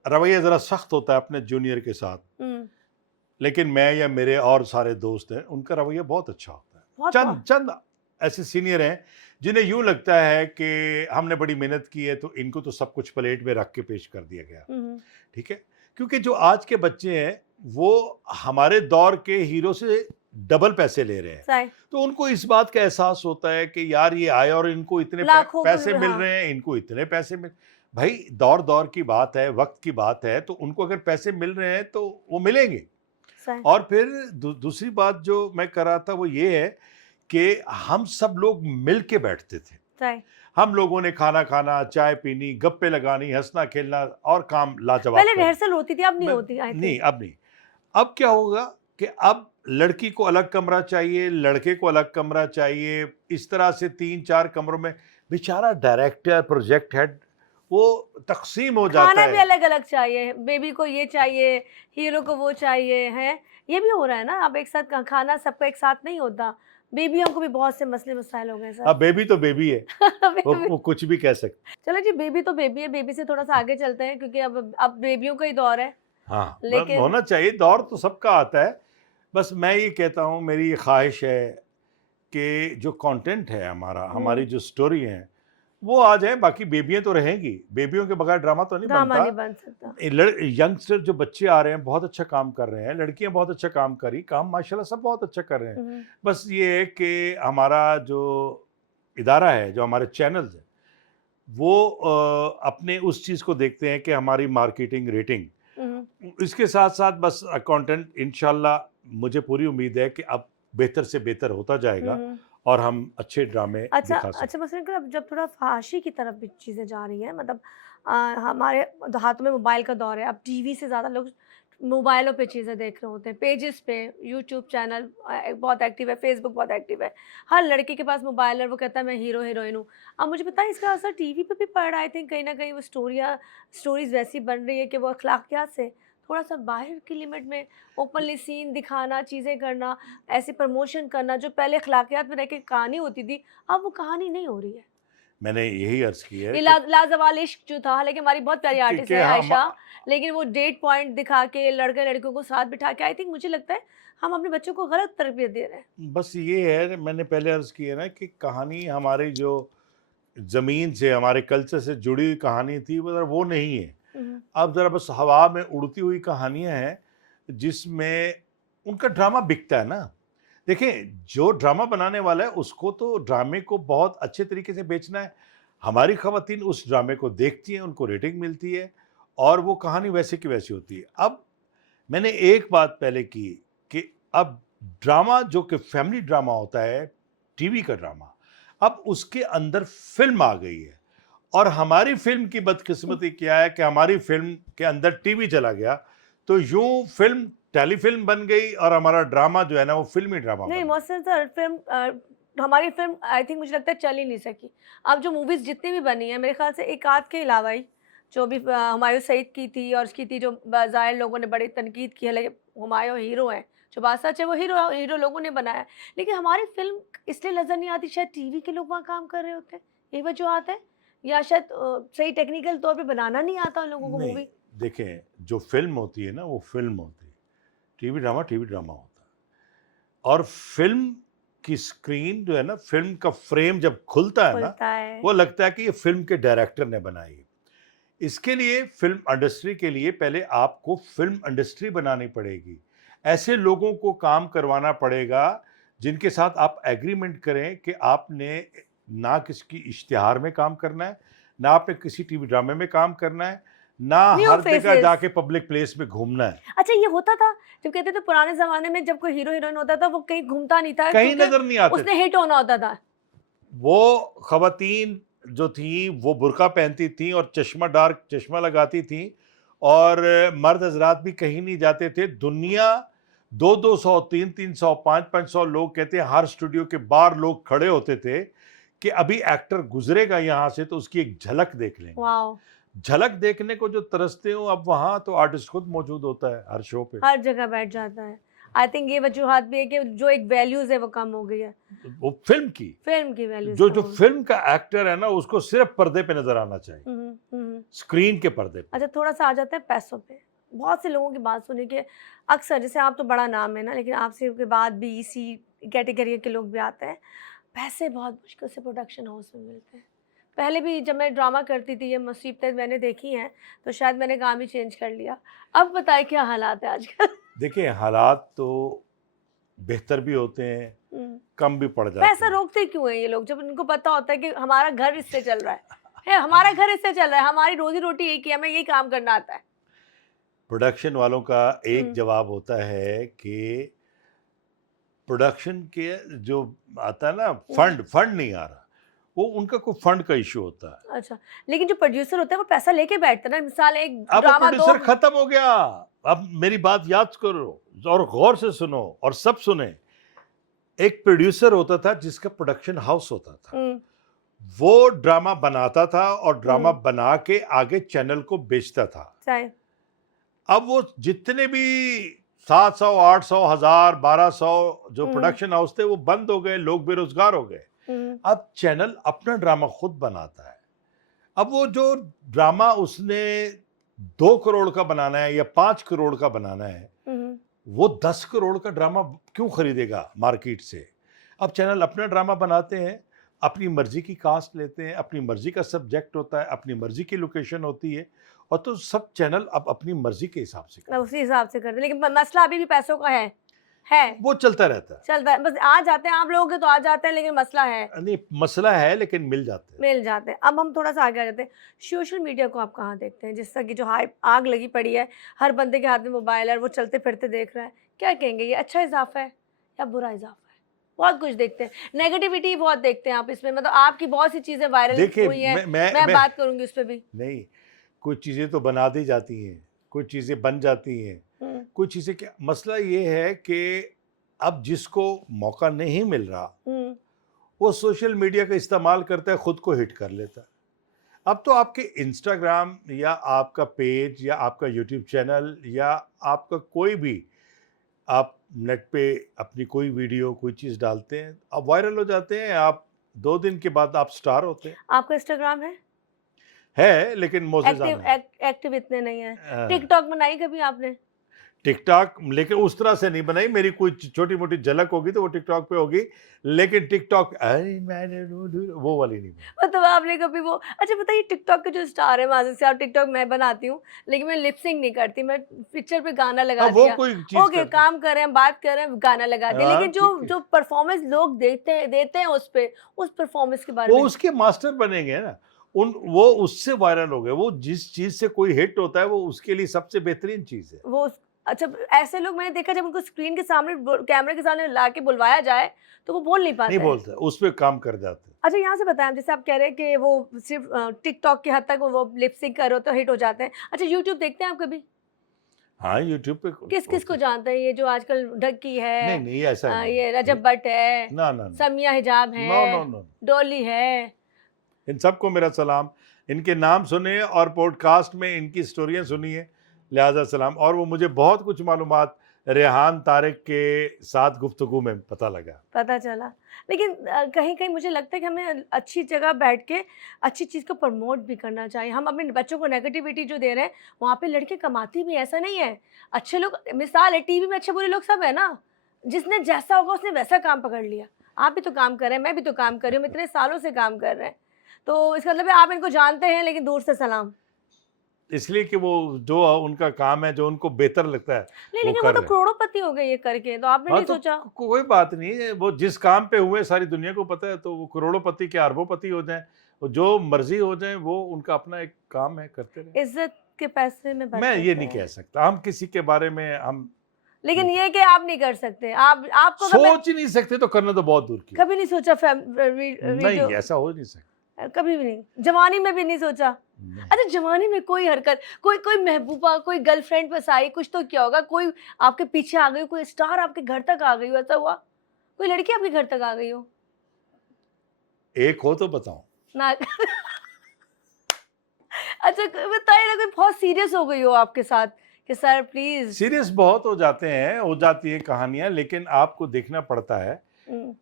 रवैया ज़रा सख्त होता है अपने जूनियर के साथ, लेकिन मैं या मेरे और सारे दोस्त हैं, उनका रवैया बहुत अच्छा होता है। बहुत चंद चंद ऐसे सीनियर हैं जिन्हें यूं लगता है कि हमने बड़ी मेहनत की है तो इनको तो सब कुछ प्लेट में रख के पेश कर दिया गया, ठीक है। क्योंकि जो आज के बच्चे हैं वो हमारे दौर के हीरो से डबल पैसे ले रहे हैं, सही। तो उनको इस बात का एहसास होता है कि यार ये आए और इनको इतने लाखों पैसे के- मिल हाँ। रहे हैं, इनको इतने पैसे मिल। भाई दौर दौर की बात है, वक्त की बात है, तो उनको अगर पैसे मिल रहे हैं तो वो मिलेंगे। सही। और फिर दूसरी बात जो मैं कर रहा था वो ये है कि हम सब लोग मिल के बैठते थे, सही। हम लोगों ने खाना खाना, चाय पीनी, गप्पे लगानी, हंसना खेलना और काम लाजवाब पहले करना। रिहर्सल होती थी, अब नहीं होती। आई नहीं थिंक अब नहीं। अब क्या होगा कि अब लड़की को अलग कमरा चाहिए, लड़के को अलग कमरा चाहिए, इस तरह से 3-4 कमरों में बेचारा डायरेक्टर, प्रोजेक्ट हेड वो तकसीम हो जाता खाना भी है। अलग अलग चाहिए, बेबी को ये चाहिए, हीरो को वो चाहिए है। ये भी हो रहा है ना, अब एक साथ खाना सबका एक साथ नहीं होता। बेबियों को भी बहुत से मसले मसाइल हो गए सर। अब बेबी तो बेबी है, बेबी- वो कुछ भी कह सकते। चलो जी, बेबी तो बेबी है, बेबी से थोड़ा सा आगे चलते हैं क्योंकि अब बेबियों का ही दौर है। हाँ, लेकिन होना चाहिए, दौर तो सबका आता है। बस मैं ये कहता हूँ, मेरी ये ख्वाहिश है कि जो कंटेंट है हमारा, हमारी जो स्टोरी है वो आ जाए। बाकी बेबियां तो रहेंगी, बेबियों के बगैर ड्रामा तो नहीं ड्रामा नहीं बनता। बन सकता। यंगस्टर जो बच्चे आ रहे हैं बहुत अच्छा काम कर रहे हैं, लड़कियां बहुत अच्छा काम करी, काम माशाल्लाह सब बहुत अच्छा कर रहे हैं। बस ये है कि हमारा जो इदारा है, जो हमारे चैनल्स हैं, वो अपने उस चीज़ को देखते हैं कि हमारी मार्केटिंग, रेटिंग, इसके साथ साथ बस कंटेंट इंशाल्लाह मुझे पूरी उम्मीद है कि अब बेहतर से बेहतर होता जाएगा और हम अच्छे ड्रामे अच्छा दिखा सकते हैं। अच्छा, मसलन अब जब थोड़ा फहाशी की तरफ भी चीज़ें जा रही हैं, मतलब हमारे हाथों में मोबाइल का दौर है, अब टीवी से ज़्यादा लोग मोबाइलों पे चीज़ें देख रहे होते हैं, पेजेस पे, यूट्यूब चैनल बहुत एक्टिव है, फेसबुक बहुत एक्टिव है, हर लड़के के पास मोबाइल है, वो कहता है मैं हीरो हीरोइन हूँ। अब मुझे पता है इसका असर टीवी पे भी पड़ रहा है। आई थिंक कहीं ना कहीं वो स्टोरीज वैसी बन रही है कि वो अखलाकियात से थोड़ा सा बाहर की लिमिट में ओपनली सीन दिखाना, चीज़ें करना, ऐसे प्रमोशन करना, जो पहले अखलाकियात में रह के कहानी होती थी, अब वो कहानी नहीं हो रही है। मैंने यही अर्ज की है ये कि लाजवाल इश्क जो था, हालांकि हमारी बहुत प्यारी आर्टिस्ट है आयशा, लेकिन वो डेट पॉइंट दिखा के लड़के लड़कियों को साथ बिठा के, आई थिंक मुझे लगता है हम अपने बच्चों को गलत तरबियत दे रहे हैं। बस ये है, मैंने पहले अर्ज की है ना कि कहानी हमारी जो ज़मीन से, हमारे कल्चर से जुड़ी हुई कहानी थी वो नहीं है। अब ज़रा बस हवा में उड़ती हुई कहानियां हैं जिसमें उनका ड्रामा बिकता है ना। देखें, जो ड्रामा बनाने वाला है उसको तो ड्रामे को बहुत अच्छे तरीके से बेचना है। हमारी ख़वातीन उस ड्रामे को देखती हैं, उनको रेटिंग मिलती है और वो कहानी वैसे की वैसी होती है। अब मैंने एक बात पहले की कि अब ड्रामा जो कि फैमिली ड्रामा होता है, टीवी का ड्रामा, अब उसके अंदर फिल्म आ गई है। और हमारी फिल्म की बदकिस्मती क्या है कि हमारी फिल्म के अंदर टीवी चला गया, तो यूं फिल्म टेलीफिल्म बन गई और हमारा ड्रामा जो है ना वो फिल्मी ड्रामा नहीं बन मोहसिन सर, हमारी फिल्म आई थिंक मुझे लगता है चल ही नहीं सकी। अब जो मूवीज़ जितनी भी बनी है, मेरे ख्याल से एक आध के अलावा ही, जो भी हुमायूं सईद की थी और उसकी थी, जो बाज़ाहिर लोगों ने बड़ी तनकीद की है, लेकिन हुमायूं हीरो हैं, जो बात सच है वो हीरो हीरो लोगों ने बनाया है। लेकिन हमारी फिल्म इसलिए नज़र नहीं आती, शायद टीवी के लोग वहाँ काम कर रहे होते हैं, ये वजूहत है, या शायद सही टेक्निकल तौर पे बनाना नहीं आता उन लोगों को नहीं। मूवी। देखें, जो फिल्म होती है ना वो फिल्म होती है, टीवी ड्रामा होता है। और फिल्म की स्क्रीन जो है ना, फिल्म का फ्रेम जब खुलता है ना, वो लगता है कि ये फिल्म के डायरेक्टर ने बनाई है। इसके लिए फिल्म इंडस्ट्री के लिए पहले आपको फिल्म इंडस्ट्री बनानी पड़ेगी, ऐसे लोगों को काम करवाना पड़ेगा जिनके साथ आप एग्रीमेंट करें कि आपने ना किसी इश्तिहार में काम करना है, ना आपने किसी टीवी ड्रामे में काम करना है, ना हर जगह जाके पब्लिक प्लेस में घूमना है। अच्छा, ये होता था जब कहते थे पुराने जमाने में, जब कोई हीरो हीरोइन होता था वो कहीं घूमता नहीं था, कहीं नजर नहीं आते, उसने हिट होना होता था। वो खवातीन जो थी वो बुर्का पहनती थी और डार्क चश्मा लगाती थी, और मर्द हजरात भी कहीं नहीं जाते थे। दुनिया 200, 300, 500 लोग कहते हैं, हर स्टूडियो के बाहर लोग खड़े होते थे कि अभी एक्टर गुजरेगा यहाँ से तो उसकी एक झलक देख लेंगे। वाओ, झलक देखने को जो तरसते हो, अब वहाँ तो आर्टिस्ट खुद मौजूद होता है हर शो पे, हर जगह बैठ जाता है। आई थिंक ये वजूहत भी है कि जो एक वैल्यूज है वो कम हो गई है, वो फिल्म की वैल्यूज जो फिल्म का एक्टर है ना, उसको सिर्फ पर्दे पे नजर आना चाहिए, हम्म। स्क्रीन के पर्दे पे। अच्छा, थोड़ा सा आ जाता है पैसों पे। बहुत से लोगों की बात सुनी कि अक्सर, जैसे आप तो बड़ा नाम है ना, लेकिन आपसे के बाद भी इसी कैटेगरी के लोग भी आते हैं, पैसे बहुत मुश्किल से प्रोडक्शन हाउस में मिलते हैं। पहले भी जब मैं ड्रामा करती थी, ये मुसीबतें मैंने देखी हैं, तो शायद मैंने काम ही चेंज कर लिया। अब बताए क्या हालात है आजकल? देखिए, हालात तो बेहतर भी होते हैं, कम भी पड़ जाते पैसा हैं। रोकते क्यों है ये लोग, जब उनको पता होता है कि हमारा घर इससे चल रहा है हमारा घर इससे चल रहा है, हमारी रोजी रोटी एक ही है, हमें यही काम करना आता है। प्रोडक्शन वालों का एक जवाब होता है कि प्रोडक्शन के जो आता है ना, फंड नहीं आ रहा, वो उनका कोई फंड का इशू होता है। अच्छा, लेकिन जो प्रोड्यूसर होता है वो पैसा लेके बैठता है ना, मिसाल एक अब वो ड्रामा दो। प्रोड्यूसर खत्म हो गया। अब मेरी बात याद करो और गौर से सुनो और सब सुने। एक प्रोड्यूसर होता था जिसका प्रोडक्शन हाउस होता था, वो ड्रामा बनाता था और ड्रामा बना के आगे चैनल को बेचता था। चाहे अब वो जितने भी 700, 800, 1000, 1200 जो प्रोडक्शन हाउस थे वो बंद हो गए, लोग बेरोजगार हो गए। अब चैनल अपना ड्रामा खुद बनाता है। अब वो जो ड्रामा उसने 2 करोड़ का बनाना है या 5 करोड़ का बनाना है, वो 10 करोड़ का ड्रामा क्यों खरीदेगा मार्केट से? अब चैनल अपना ड्रामा बनाते हैं, अपनी मर्जी की कास्ट लेते हैं, अपनी मर्जी का सब्जेक्ट होता है, अपनी मर्जी की लोकेशन होती है, और तो सब चैनल अब अपनी मर्जी के हिसाब से करते हैं। उसी हिसाब से करते हैं, लेकिन मसला अभी भी पैसों का है वो चलता रहता है। चलता है, बस आ जाते हैं आप लोग तो आ जाते हैं, लेकिन मसला है, नहीं, मसला है लेकिन मिल जाते हैं। अब हम थोड़ा सा आगे आ जाते हैं। सोशल मीडिया को आप कहाँ देखते हैं? जिस तरह की जो हाइप आग लगी पड़ी है, हर बंदे के हाथ में मोबाइल है, वो चलते फिरते देख रहा है, क्या कहेंगे, ये अच्छा इजाफा है या बुरा इजाफा है? बहुत कुछ देखते हैं, नेगेटिविटी बहुत देखते हैं आप इसमें, मतलब आपकी बहुत सी चीजें वायरल हुई हैं, मैं बात करूंगी उस पर भी। नहीं, कुछ चीजें तो बना दी जाती हैं, कुछ चीजें बन जाती हैं, कुछ चीजें क्या, मसला ये है कि अब जिसको मौका नहीं मिल रहा वो सोशल मीडिया का इस्तेमाल करता है, खुद को हिट कर लेता है। अब तो आपके इंस्टाग्राम या आपका पेज या आपका यूट्यूब चैनल या आपका कोई भी, आप नेट पे अपनी कोई वीडियो कोई चीज़ डालते हैं, आप वायरल हो जाते हैं, आप 2 दिन के बाद आप स्टार होते हैं। आपका इंस्टाग्राम है लेकिन मोज़ेज़ा नहीं। एक्टिव इतने नहीं है। हाँ। टिकटॉक बनाई कभी आपने? टिकटॉक लेकिन उस तरह से नहीं बनाई, मेरी कोई छोटी मोटी झलक होगी तो वो टिकटॉक पे होगी, लेकिन टिकटॉक वो वाली नहीं बनाई। मतलब आपने कभी वो, अच्छा बताइए, टिकटॉक के जो स्टार है, माजिद से आप, टिकटॉक मैं बनाती हूँ लेकिन मैं लिपसिंग नहीं करती, मैं पिक्चर पे गाना लगा वो दिया, कोई चीज ओके काम कर रहे हैं, बात कर रहे हैं, गाना लगा दिया, हाँ, लेकिन जो परफॉर्मेंस लोग देते हैं उस पे, उस परफॉर्मेंस के बारे वो में उसके मास्टर बनेंगे ना, वो उससे वायरल हो गए। वो जिस चीज से कोई हिट होता है वो उसके लिए सबसे बेहतरीन चीज है। वो अच्छा, ऐसे लोग मैंने देखा, जब उनको स्क्रीन के सामने कैमरे के सामने ला के बुलवाया जाए तो वो बोल नहीं पाते नहीं हैं। बोलते, उस पर काम कर जाते हैं। अच्छा, यहाँ से बताएं, जैसे आप कह रहे हैं कि वो सिर्फ टिकटॉक के हद तक वो लिपसिंग करो तो हिट हो जाते हैं। अच्छा, यूट्यूब देखते हैं आप कभी? हाँ, यूट्यूब पे किस किस को जानते हैं? ये जो आजकल ढक्की है, नहीं ऐसा नहीं, ये रजब भट्ट है, ना ना ना, समिया हिजाब नो है, नो नो, डॉली है, इन सबको मेरा सलाम। इनके नाम सुने और पॉडकास्ट में इनकी स्टोरियां सुनी है, लिहाजा सलाम। और वो मुझे बहुत कुछ मालूमात रेहान तारिक के साथ गुफ्तगू में पता चला। लेकिन कहीं कहीं मुझे लगता है कि हमें अच्छी जगह बैठ के अच्छी चीज़ को प्रमोट भी करना चाहिए। हम अपने बच्चों को नेगेटिविटी जो दे रहे हैं, वहाँ पे लड़के कमाती भी, ऐसा नहीं है। अच्छे लोग, मिसाल है टीवी में अच्छे बुरे लोग सब है ना, जिसने जैसा होगा उसने वैसा काम पकड़ लिया। आप भी तो काम कर रहे हैं, मैं भी तो काम कर रही हूँ, हम इतने सालों से काम कर रहे हैं, तो इसका मतलब है आप इनको जानते हैं, लेकिन दूर से सलाम। इसलिए कि वो जो उनका काम है, जो उनको बेहतर लगता है नहीं, वो लेकिन वो कर तो रहे हैं। करोड़पति हो गए ये करके, तो आपने हाँ, नहीं तो सोचा? कोई बात नहीं है, वो जिस काम पे हुए सारी दुनिया को पता है, तो वो करोड़ोंपति के अरबोंपति हो जाएं, वो जो मर्जी हो जाएं, वो उनका अपना एक काम है, करते रहे। इज्जत के पैसे में मैं ये नहीं कह सकता, हम किसी के बारे में हम लेकिन ये कि आप नहीं कर सकते, आपको सोच ही नहीं सकते, तो करना तो बहुत दूर की। कभी नहीं सोचा नहीं, ऐसा हो नहीं सकता, कभी भी नहीं, जवानी में भी नहीं सोचा? अच्छा, जवानी में कोई हरकत, कोई महबूबा, कोई गर्लफ्रेंड बस आई, कुछ तो क्या होगा, कोई आपके पीछे आ गई, कोई स्टार आपके घर तक आ गई हो, ऐसा हुआ? कोई लड़की आपके घर तक आ गई हो? एक हो तो बताओ ना अच्छा, बताइए ना, कोई बहुत सीरियस हो गई हो आपके साथ कि सर प्लीज। सीरियस बहुत हो जाते हैं, हो जाती है कहानियाँ, लेकिन आपको देखना पड़ता है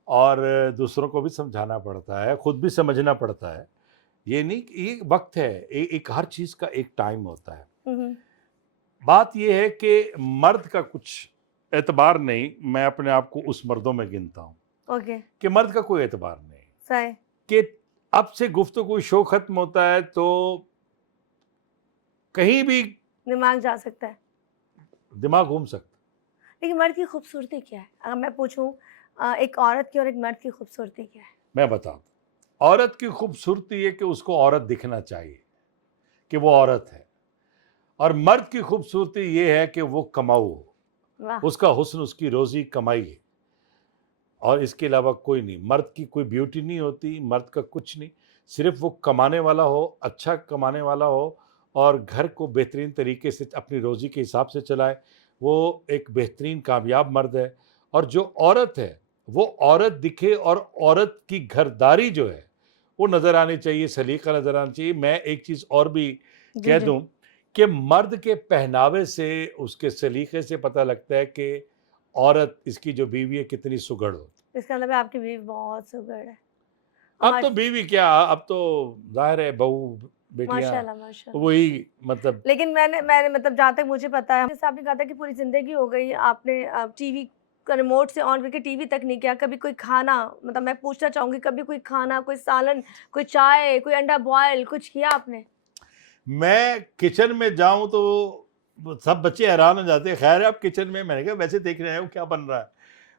और दूसरों को भी समझाना पड़ता है, खुद भी समझना पड़ता है। ये नहीं कि ये वक़्त है, एक हर चीज़ का एक टाइम होता है। बात ये है कि मर्द का कुछ एतबार नहीं, मैं अपने आप को उस मर्दों में गिनता हूँ ओके। कि मर्द का कोई एतबार नहीं सही। कि अब से गुफ्तगू शो खत्म होता है तो कहीं भी दिमाग जा सकता है। दिमाग घूम सकता है। लेकिन मर्द की खूबसूरती क्या है, अगर मैं पूछूं एक औरत की और एक मर्द की खूबसूरती क्या है? मैं बताता हूँ, औरत की खूबसूरती है कि उसको औरत दिखना चाहिए कि वो औरत है, और मर्द की खूबसूरती ये है कि वो कमाऊ हो, वाह। उसका हुस्न उसकी रोजी कमाई है, और इसके अलावा कोई नहीं। मर्द की कोई ब्यूटी नहीं होती, मर्द का कुछ नहीं, सिर्फ वो कमाने वाला हो, अच्छा कमाने वाला हो और घर को बेहतरीन तरीके से अपनी रोजी के हिसाब से चलाए, वो एक बेहतरीन कामयाब मर्द है। और जो औरत है वो औरत दिखे और औरत की घरदारी जो है वो नज़र आनी चाहिए, सलीका नज़र आना चाहिए। मैं एक चीज़ और भी जी कह जी। दूं कि मर्द के पहनावे से, उसके सलीके से पता लगता है कि औरत, इसकी जो बीवी है, कितनी सुघड़ हो। इसका मतलब है आपकी बीवी बहुत सुघड़ है। अब तो माश बीवी क्या, अब तो ज़ाहिर है बहू बेटियाँ माशाल्लाह माशाल्लाह। वही, मतलब लेकिन मैंने मैंने मतलब जहाँ तक मुझे पता है, जैसे आपने कहा था कि पूरी ज़िंदगी हो गई आपने टीवी का रिमोट से ऑन करके टीवी तक नहीं किया, कभी कोई खाना, मतलब मैं पूछना चाहूँगी कभी कोई खाना, कोई सालन, कोई चाय, कोई अंडा बॉयल कुछ किया आपने? मैं किचन में जाऊँ तो सब बच्चे हैरान हो जाते हैं। खैर आप किचन में, मैंने कहा वैसे देख रहे हो क्या बन रहा है।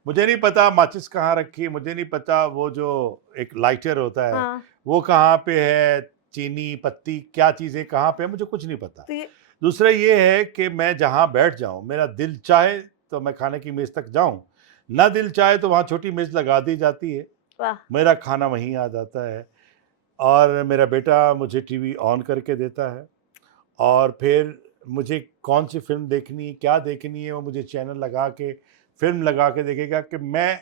मुझे नहीं पता माचिस कहाँ रखी है, मुझे नहीं पता वो जो एक लाइटर होता है हाँ। वो कहाँ पे है, चीनी पत्ती क्या चीज़ें कहाँ पे है, मुझे कुछ नहीं पता। तो ये दूसरा ये है कि मैं जहाँ बैठ जाऊँ, मेरा दिल चाहे तो मैं खाने की मेज़ तक जाऊँ, ना दिल चाहे तो वहाँ छोटी मेज़ लगा दी जाती है, वाह! मेरा खाना वहीं आ जाता है। और मेरा बेटा मुझे टीवी ऑन करके देता है, और फिर मुझे कौन सी फ़िल्म देखनी है, क्या देखनी है, वो मुझे चैनल लगा के, फ़िल्म लगा के देखेगा कि मैं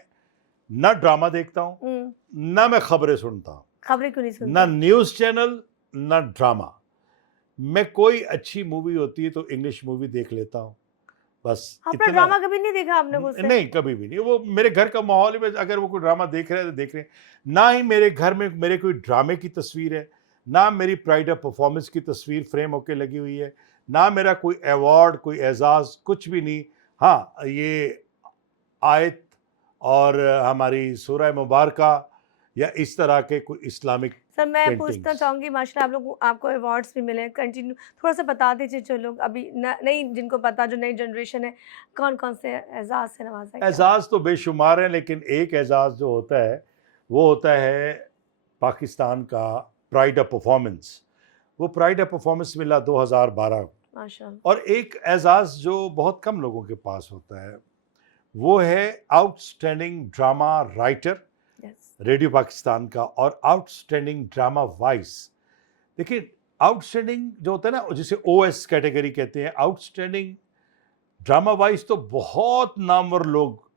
ना ड्रामा देखता हूँ, हुँ। ना मैं खबरें सुनता हूँ, खबरें क्यों नहीं ना सुनते? न्यूज़ चैनल, ना ड्रामा। मैं कोई अच्छी मूवी होती है तो इंग्लिश मूवी देख लेता हूँ, बस अपना इतना। ड्रामा कभी नहीं देखा आपने खुद से? नहीं, कभी भी नहीं। वो मेरे घर का माहौल ही, में अगर वो कोई ड्रामा देख रहे हैं तो देख रहे हैं। ना ही मेरे घर में मेरे कोई ड्रामे की तस्वीर है, ना मेरी प्राइड ऑफ परफॉर्मेंस की तस्वीर फ्रेम होके लगी हुई है, ना मेरा कोई अवार्ड, कोई एज़ाज़, कुछ भी नहीं। हाँ, ये आयत और हमारी सूरह मुबारका या इस तरह के कोई इस्लामिक सर मैं पूछना पेंटिंग्स। चाहूँगी, माशाल्लाह आप लोग आपको अवार्ड्स भी मिले हैं, कंटिन्यू थोड़ा-सा बता दीजिए जो लोग अभी न नई जिनको पता, जो नई जनरेशन है, कौन-कौन से एज़ाज़ से नवाज़ा गया आपको? एज़ाज़ तो बेशुमार हैं, लेकिन एक एज़ाज़ जो होता है, वो होता है पाकिस्तान का प्राइड ऑफ परफॉर्मेंस। वो प्राइड ऑफ परफॉर्मेंस मिला 2012। माशाल्लाह। और एक एज़ाज़ जो बहुत कम लोगों के पास होता है, वो है outstanding drama writer, yes. Radio Pakistan का, और आउटस्टैंडिंग ड्रामा वॉइस। देखिए, आउटस्टैंडिंग जो होता है ना, जिसे ओएस कैटेगरी कहते हैं, आउटस्टैंडिंग ड्रामा वॉइस, तो बहुत नामवर लोग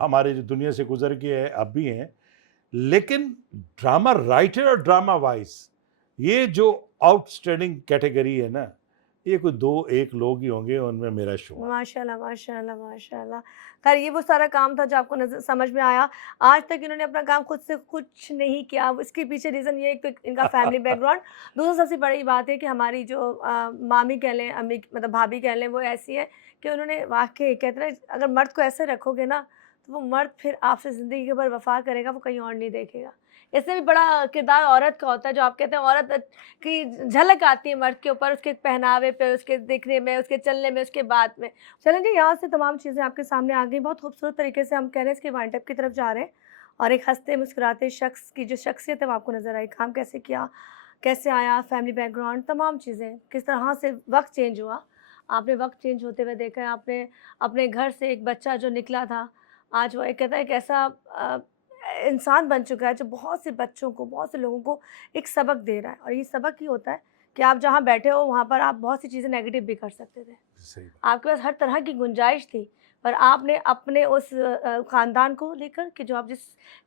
हमारे जो दुनिया से गुजर गए हैं, अब भी हैं। लेकिन ड्रामा राइटर और ड्रामा वॉइस, ये जो आउटस्टैंडिंग कैटेगरी है ना, ये कोई 2-1 लोग ही होंगे, उनमें मेरा शुमार। माशाल्लाह, माशाल्लाह, माशाल्लाह। खैर ये वो सारा काम था जो आपको नज़र समझ में आया। आज तक इन्होंने अपना काम खुद से कुछ नहीं किया। अब इसके पीछे रीज़न ये है, एक तो इनका फैमिली बैकग्राउंड, दूसरा सबसे बड़ी बात है कि हमारी जो मामी कह लें, अम्मी मतलब भाभी कह लें, वो ऐसी हैं कि उन्होंने वाक़ई कहते हैं ना, अगर मर्द को ऐसे रखोगे ना, तो वो मर्द फिर आपसे ज़िंदगी भर वफ़ा करेगा, वो कहीं और नहीं देखेगा। इससे भी बड़ा किरदार औरत का होता है, जो आप कहते हैं औरत की झलक आती है मर्द के ऊपर, उसके पहनावे पे, उसके दिखने में, उसके चलने में, उसके बात में। चलें जी, यहाँ से तमाम चीज़ें आपके सामने आ गई। बहुत खूबसूरत तरीके से हम कह रहे हैं इसके वाइंड अप की तरफ जा रहे हैं, और एक हँसते मुस्कुराते शख्स की जो शख्सियत है वो आपको नज़र आई। काम कैसे किया, कैसे आया, फैमिली बैकग्राउंड, तमाम चीज़ें, किस तरह से वक़्त चेंज हुआ। आपने वक़्त चेंज होते हुए देखा है, आपने अपने घर से एक बच्चा जो निकला था, आज वो एक कहता है एक ऐसा इंसान बन चुका है जो बहुत से बच्चों को, बहुत से लोगों को एक सबक दे रहा है। और ये सबक ये होता है कि आप जहाँ बैठे हो वहाँ पर आप बहुत सी चीज़ें नेगेटिव भी कर सकते थे। सही बात। आपके पास हर तरह की गुंजाइश थी, पर आपने अपने उस ख़ानदान को लेकर कि जो आप जिस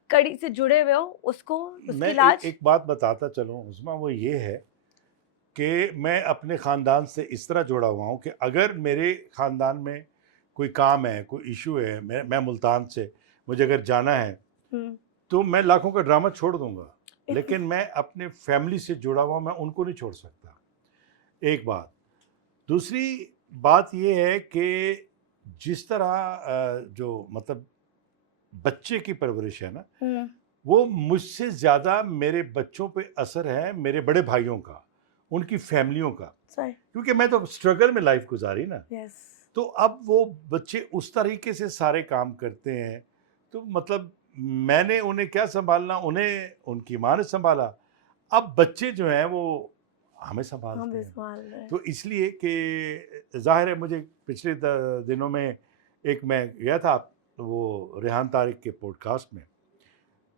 कड़ी से जुड़े हुए हो उसको, उसकी मैं लाज। एक बात बताता चलूँ उस्मा, वो ये है कि मैं अपने ख़ानदान से इस तरह जुड़ा हुआ हूँ कि अगर मेरे ख़ानदान में कोई काम है, कोई इशू है, मैं मुल्तान से, मुझे अगर जाना है, हम्म, तो मैं लाखों का ड्रामा छोड़ दूँगा, लेकिन मैं अपने फैमिली से जुड़ा हुआ, मैं उनको नहीं छोड़ सकता, एक बात। दूसरी बात ये है कि जिस तरह जो मतलब बच्चे की परवरिश है ना, हम्म, वो मुझसे ज़्यादा मेरे बच्चों पे असर है मेरे बड़े भाइयों का, उनकी फैमिलियों का। सही, क्योंकि मैं तो स्ट्रगल में लाइफ गुजारी ना, यस, तो अब वो बच्चे उस तरीके से सारे काम करते हैं, तो मतलब मैंने उन्हें क्या सँभालना, उन्हें उनकी माँ ने सँभाला। अब बच्चे जो हैं वो हमें हम सँभालते भी हैं। संभाल रहे हैं। तो इसलिए कि ज़ाहिर है मुझे पिछले दिनों में एक मैं गया था वो रेहान तारिक के पॉडकास्ट में,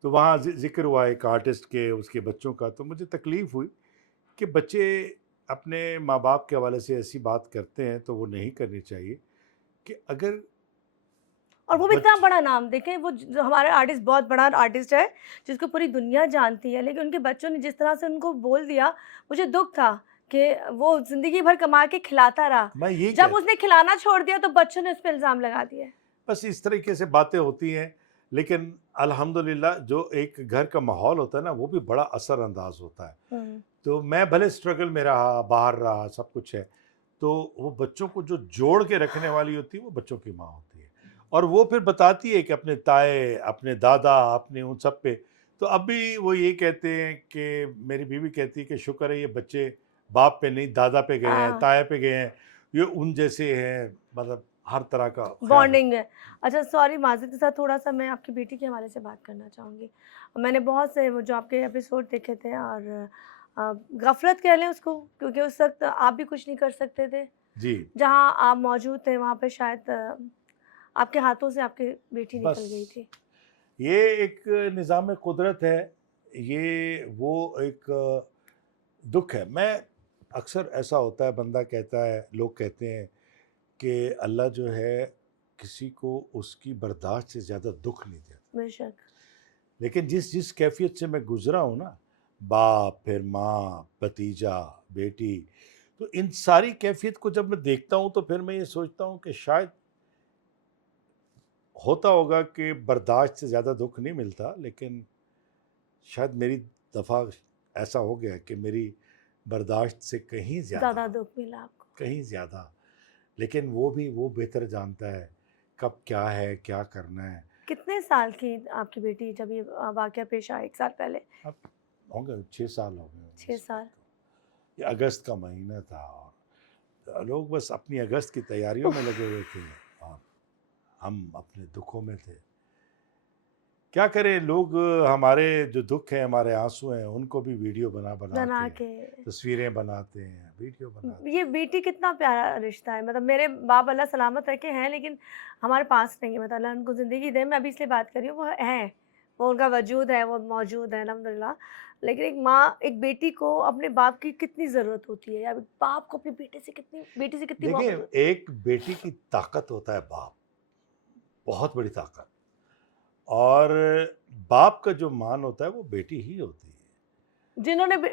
तो वहाँ ज़िक्र हुआ एक आर्टिस्ट के, उसके बच्चों का, तो मुझे तकलीफ़ हुई कि बच्चे अपने माँ-बाप के हवाले से ऐसी बात करते हैं, तो वो नहीं करनी चाहिए कि अगर और वो भी इतना बच बड़ा नाम देखें, वो जो हमारा आर्टिस्ट बहुत बड़ा आर्टिस्ट है, जिसको पूरी दुनिया जानती है, लेकिन उनके बच्चों ने जिस तरह से उनको बोल दिया, मुझे दुःख था कि वो ज़िंदगी भर कमा के खिलाता रहा। मैं यही जब कह उसने खिलाना छोड़ दिया तो बच्चों ने उस पे इल्ज़ाम लगा दिए। बस इस तरीके से बातें होती हैं, लेकिन अल्हम्दुलिल्लाह जो एक घर का माहौल होता है ना, वो भी बड़ा असरअंदाज़ होता है। हुँ, तो मैं भले स्ट्रगल में रहा, बाहर रहा, सब कुछ है, तो वो बच्चों को जो जोड़ के रखने वाली होती है, वो बच्चों की माँ होती है। और वो फिर बताती है कि अपने ताए, अपने दादा, अपने उन सब पे, तो अब भी वो ये कहते हैं कि मेरी बीवी कहती है कि शुक्र है ये बच्चे बाप पे नहीं, दादा पे गए हैं, हाँ, ताए पे गए हैं, ये उन जैसे हैं, मतलब हर तरह का ख़्याल बॉन्डिंग रखते है। अच्छा सॉरी माज़रत के साथ थोड़ा-सा मैं आपकी बेटी के हवाले से बात करना चाहूँगी। मैंने बहुत से वो जो आपके एपिसोड देखे थे और गफ़लत कह लें उसको, क्योंकि उस वक़्त आप भी कुछ नहीं कर सकते थे। हैं। जी, जहाँ आप मौजूद थे वहाँ पे शायद आपके हाथों से आपकी बेटी निकल बस गई थी। ये एक निज़ाम कुदरत है, ये वो एक दुःख है। मैं अक्सर ऐसा होता है, बंदा कहता है, लोग कहते हैं कि अल्लाह जो है किसी को उसकी बर्दाश्त से ज़्यादा दुःख नहीं देता। बेशक। लेकिन जिस जिस कैफ़ियत से मैं गुज़रा हूँ ना, बाप, फिर माँ, भतीजा, बेटी, तो इन सारी कैफ़ियत को जब मैं देखता हूँ, तो फिर मैं ये सोचता हूँ कि शायद होता होगा कि बर्दाश्त से ज़्यादा दुःख नहीं मिलता, लेकिन शायद मेरी दफ़ा ऐसा हो गया कि मेरी बर्दाश्त से ज़्यादा दुःख मिला आपको। कहीं ज़्यादा, लेकिन वो भी वो बेहतर जानता है, कब क्या है, क्या करना है। कितने साल की आपकी बेटी जब ये वाक़या पेश आया 1 साल पहले? अब होंगे 6 साल हो गए 6 इस वक़्त साल। तो। ये अगस्त का महीना था और लोग बस अपनी अगस्त की तैयारियों में लगे हुए थे और हम अपने दुखों में थे। क्या करें, लोग हमारे जो दुःख हैं, हमारे आँसू हैं, उनको भी वीडियो बना-बना बना के के तस्वीरें बनाते हैं, वीडियो बनाते ये हैं। बेटी कितना प्यारा रिश्ता है, मतलब मेरे बाप अल्लाह सलामत रखे हैं, लेकिन हमारे पास नहीं है, मतलब अल्लाह उनको ज़िंदगी दे, मैं अभी इसलिए बात कर रही हूँ, वो हैं, वो उनका वजूद है, वो मौजूद है अल्हम्दुलिल्लाह। लेकिन एक माँ, एक बेटी को अपने बाप की कितनी ज़रूरत होती है, या बाप को अपनी बेटी से कितनी देखिए, मोहब्बत होती है। एक बेटी की ताकत होता है बाप, बहुत बड़ी ताकत। और बाप का जो मान होता है वो बेटी ही होती है।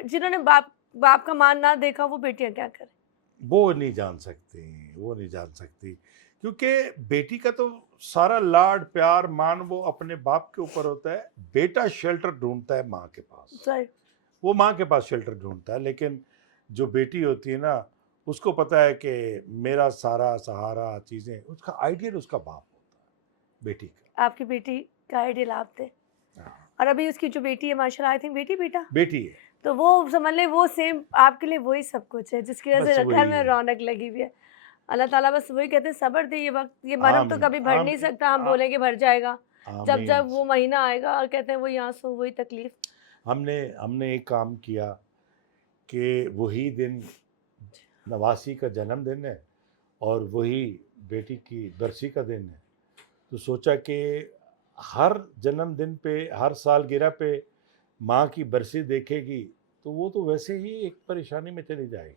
जिन्होंने बाप बाप का मान ना देखा, वो बेटियाँ क्या करें? वो नहीं जान सकती, वो नहीं जान सकती, क्योंकि बेटी का तो सारा लाड, प्यार, मान वो अपने बाप के ऊपर होता है। बेटा शेल्टर ढूँढता है माँ के पास, सही। वो माँ के पास शेल्टर ढूँढता है, लेकिन जो बेटी होती है ना, उसको पता है कि मेरा सारा सहारा चीज़ें, उसका आइडियल उसका बाप होता है, बेटी का। आपकी बेटी का आइडियल आप थे। हाँ, और अभी उसकी जो बेटी है माशाल्लाह, आई थिंक बेटी बेटा, बेटी है, तो वो समझ लें वो सेम आपके लिए वही सब कुछ है, जिसकी वजह बस से घर वही में है। रौनक लगी हुई है। अल्लाह ताला बस वही कहते हैं सब्र दे, ये वक़्त, ये मरहम तो आमीन, कभी भर नहीं आमीन, सकता, हम आ बोलेंगे भर जाएगा। जब आमीन। जब वो महीना आएगा और कहते हैं वही आँसू, वही तकलीफ़। हमने हमने एक काम किया कि वही दिन नवासी का जन्मदिन है और वही बेटी की बरसी का दिन है। तो सोचा कि हर जन्मदिन पे, हर सालगिरह पे माँ की बरसी देखेगी, तो वो तो वैसे ही एक परेशानी में चली जाएगी।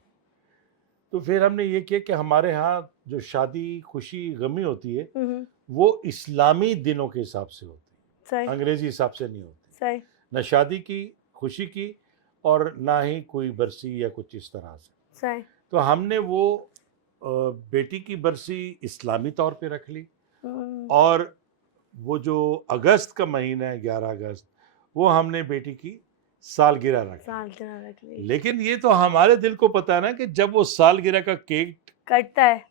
तो फिर हमने ये किया कि हमारे यहाँ जो शादी, खुशी, गमी होती है, हुँ, हुँ। वो इस्लामी दिनों के हिसाब से होती सही, है, अंग्रेज़ी हिसाब से नहीं होती। सही। ना शादी की, खुशी की और ना ही कोई बरसी या कुछ इस तरह से। सही। तो हमने वो बेटी की बरसी इस्लामी तौर पे रख ली, हम्म, और वो जो अगस्त का महीना है 11 अगस्त, वो हमने बेटी की सालगिरह रख ली। सालगिरह रख ली। लेकिन ये तो हमारे दिल को पता है ना कि जब वो सालगिरह का केक कटता है।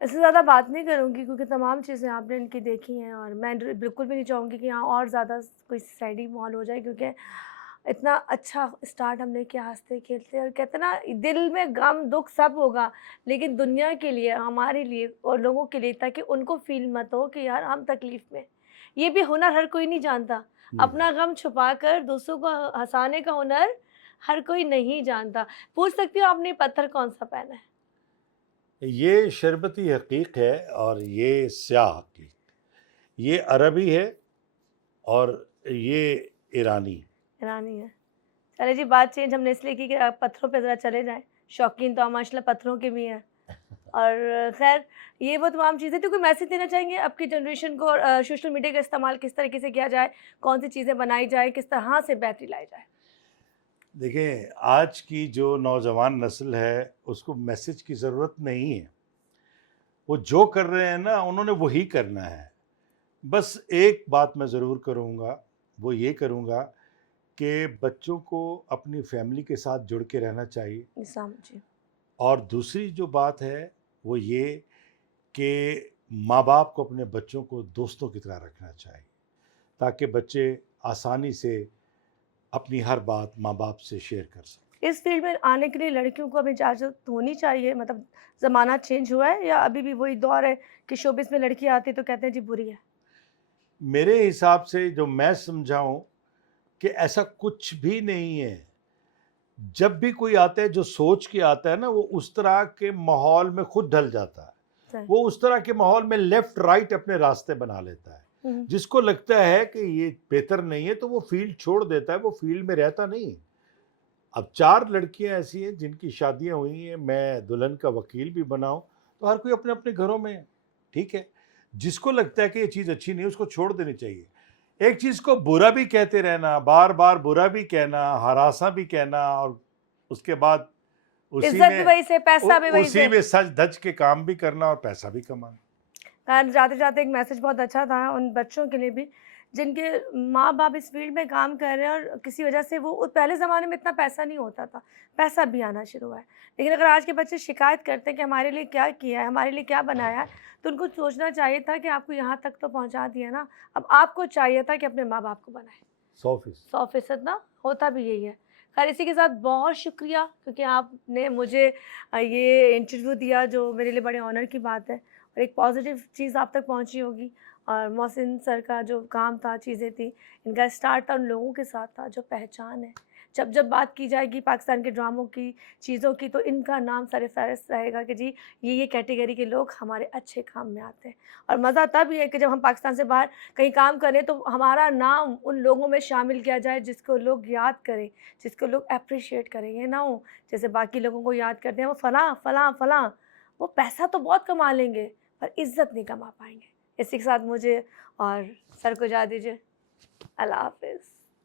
इससे ज़्यादा बात नहीं करूँगी क्योंकि तमाम चीज़ें आपने इनकी देखी हैं और मैं बिल्कुल भी नहीं चाहूँगी कि यहाँ और ज़्यादा कोई सैडी माहौल हो जाए, क्योंकि इतना अच्छा स्टार्ट हमने किया हँसते खेलते, और कहते हैं ना दिल में गम दुख सब होगा, लेकिन दुनिया के लिए, हमारे लिए और लोगों के लिए, ताकि उनको फील मत हो कि यार हम तकलीफ़ में। ये भी हुनर हर कोई नहीं जानता। अपना गम छुपा कर दूसरों को हँसाने का हुनर हर कोई नहीं जानता। पूछ सकती हूँ आपने पत्थर कौन-सा पहना है? ये शरबती हकीक है और ये स्याह हकीक। ये अरबी है और ये ईरानी। ईरानी है। चलिए जी, बात चेंज हमने इसलिए की कि आप पत्थरों पे ज़रा चले जाएँ। शौकीन तो आप माशाल्लाह पत्थरों के भी हैं। और ख़ैर, ये वो तमाम चीज़ें, तो कोई मैसेज देना चाहेंगे आपकी जनरेशन को, और सोशल मीडिया का इस्तेमाल किस तरीके से किया जाए? कौन-सी चीज़ें बनाई जाए? किस तरह से बेहतरी लाई जाए? देखिए, आज की जो नौजवान नस्ल है, उसको मैसेज की ज़रूरत नहीं है। वो जो कर रहे हैं ना, उन्होंने वही करना है। बस एक बात मैं ज़रूर करूँगा, वो ये करूँगा कि बच्चों को अपनी फैमिली के साथ जुड़ के रहना चाहिए। निज़ाम जी। और दूसरी जो बात है, वो ये कि माँ-बाप को अपने बच्चों को दोस्तों की तरह रखना चाहिए, ताकि बच्चे आसानी से अपनी हर बात माँ-बाप से शेयर कर सकें। इस फ़ील्ड में आने के लिए लड़कियों को अब इजाज़त होनी चाहिए, मतलब ज़माना चेंज हुआ है या अभी भी वही दौर है कि शोबिज़ में लड़की आती है तो कहते हैं जी बुरी है? मेरे हिसाब से जो मैं समझा हूँ कि ऐसा कुछ भी नहीं है। जब भी कोई आता है, जो सोच के आता है ना, वो उस तरह के माहौल में खुद ढल जाता है। सही। वो उस तरह के माहौल में लेफ्ट राइट अपने रास्ते बना लेता है। हुँ, जिसको लगता है कि ये बेहतर नहीं है, तो वो फ़ील्ड छोड़ देता है, वो फ़ील्ड में रहता नहीं। अब 4 लड़कियाँ ऐसी हैं जिनकी शादियाँ हुई हैं, मैं दुल्हन का वकील भी बना हूँ, तो हर कोई अपने-अपने घरों में है, ठीक है? जिसको लगता है कि ये चीज़ अच्छी नहीं है, उसको छोड़ देनी चाहिए। एक चीज़ को बुरा भी कहते रहना, बार-बार बुरा भी कहना, हरासा भी कहना, और उसके बाद उसी इज़्ज़त भी में वहीं से, पैसा भी वहीं उसी से। में सज-धज के काम भी करना और पैसा भी कमाना। जाते-जाते एक मैसेज बहुत अच्छा था उन बच्चों के लिए भी, जिनके माँ-बाप इस फ़ील्ड में काम कर रहे हैं और किसी वजह से वो पहले ज़माने में इतना पैसा नहीं होता था, पैसा भी आना शुरू हुआ है। लेकिन अगर आज के बच्चे शिकायत करते हैं कि हमारे लिए क्या किया है, हमारे लिए क्या बनाया है, तो उनको सोचना चाहिए था कि आपको यहाँ तक तो पहुँचा दिया ना, अब आपको चाहिए था कि अपने माँ-बाप को बनाएँ। 100% 100% ना, होता भी यही है। खैर, इसी के साथ बहुत शुक्रिया, क्योंकि आपने मुझे ये इंटरव्यू दिया, जो मेरे लिए बड़े ऑनर की बात है, और एक पॉज़िटिव चीज़ आप तक पहुँची होगी। और मोहसिन सर का जो काम था, चीज़ें थी, इनका स्टार्ट था उन लोगों के साथ था जो पहचान है। जब बात की जाएगी पाकिस्तान के ड्रामों की, चीज़ों की, तो इनका नाम सर-ए-फ़हरिस्त रहेगा कि जी ये कैटेगरी के लोग हमारे अच्छे काम में आते हैं। और मज़ा तब ये है कि जब हम पाकिस्तान से बाहर कहीं काम करें तो हमारा नाम उन लोगों में शामिल किया जाए जिसको लोग याद करें, जिसको लोग एप्रिशिएट करें। ये ना हो जैसे बाकी लोगों को याद करते हैं, वो फ़लाँ, फ़लाँ, फ़लाँ, वो पैसा तो बहुत कमा लेंगे पर इज़्ज़त नहीं कमा पाएँगे। इसी के साथ मुझे और सर को इजाज़त दीजिए। अल्लाह हाफ़िज़।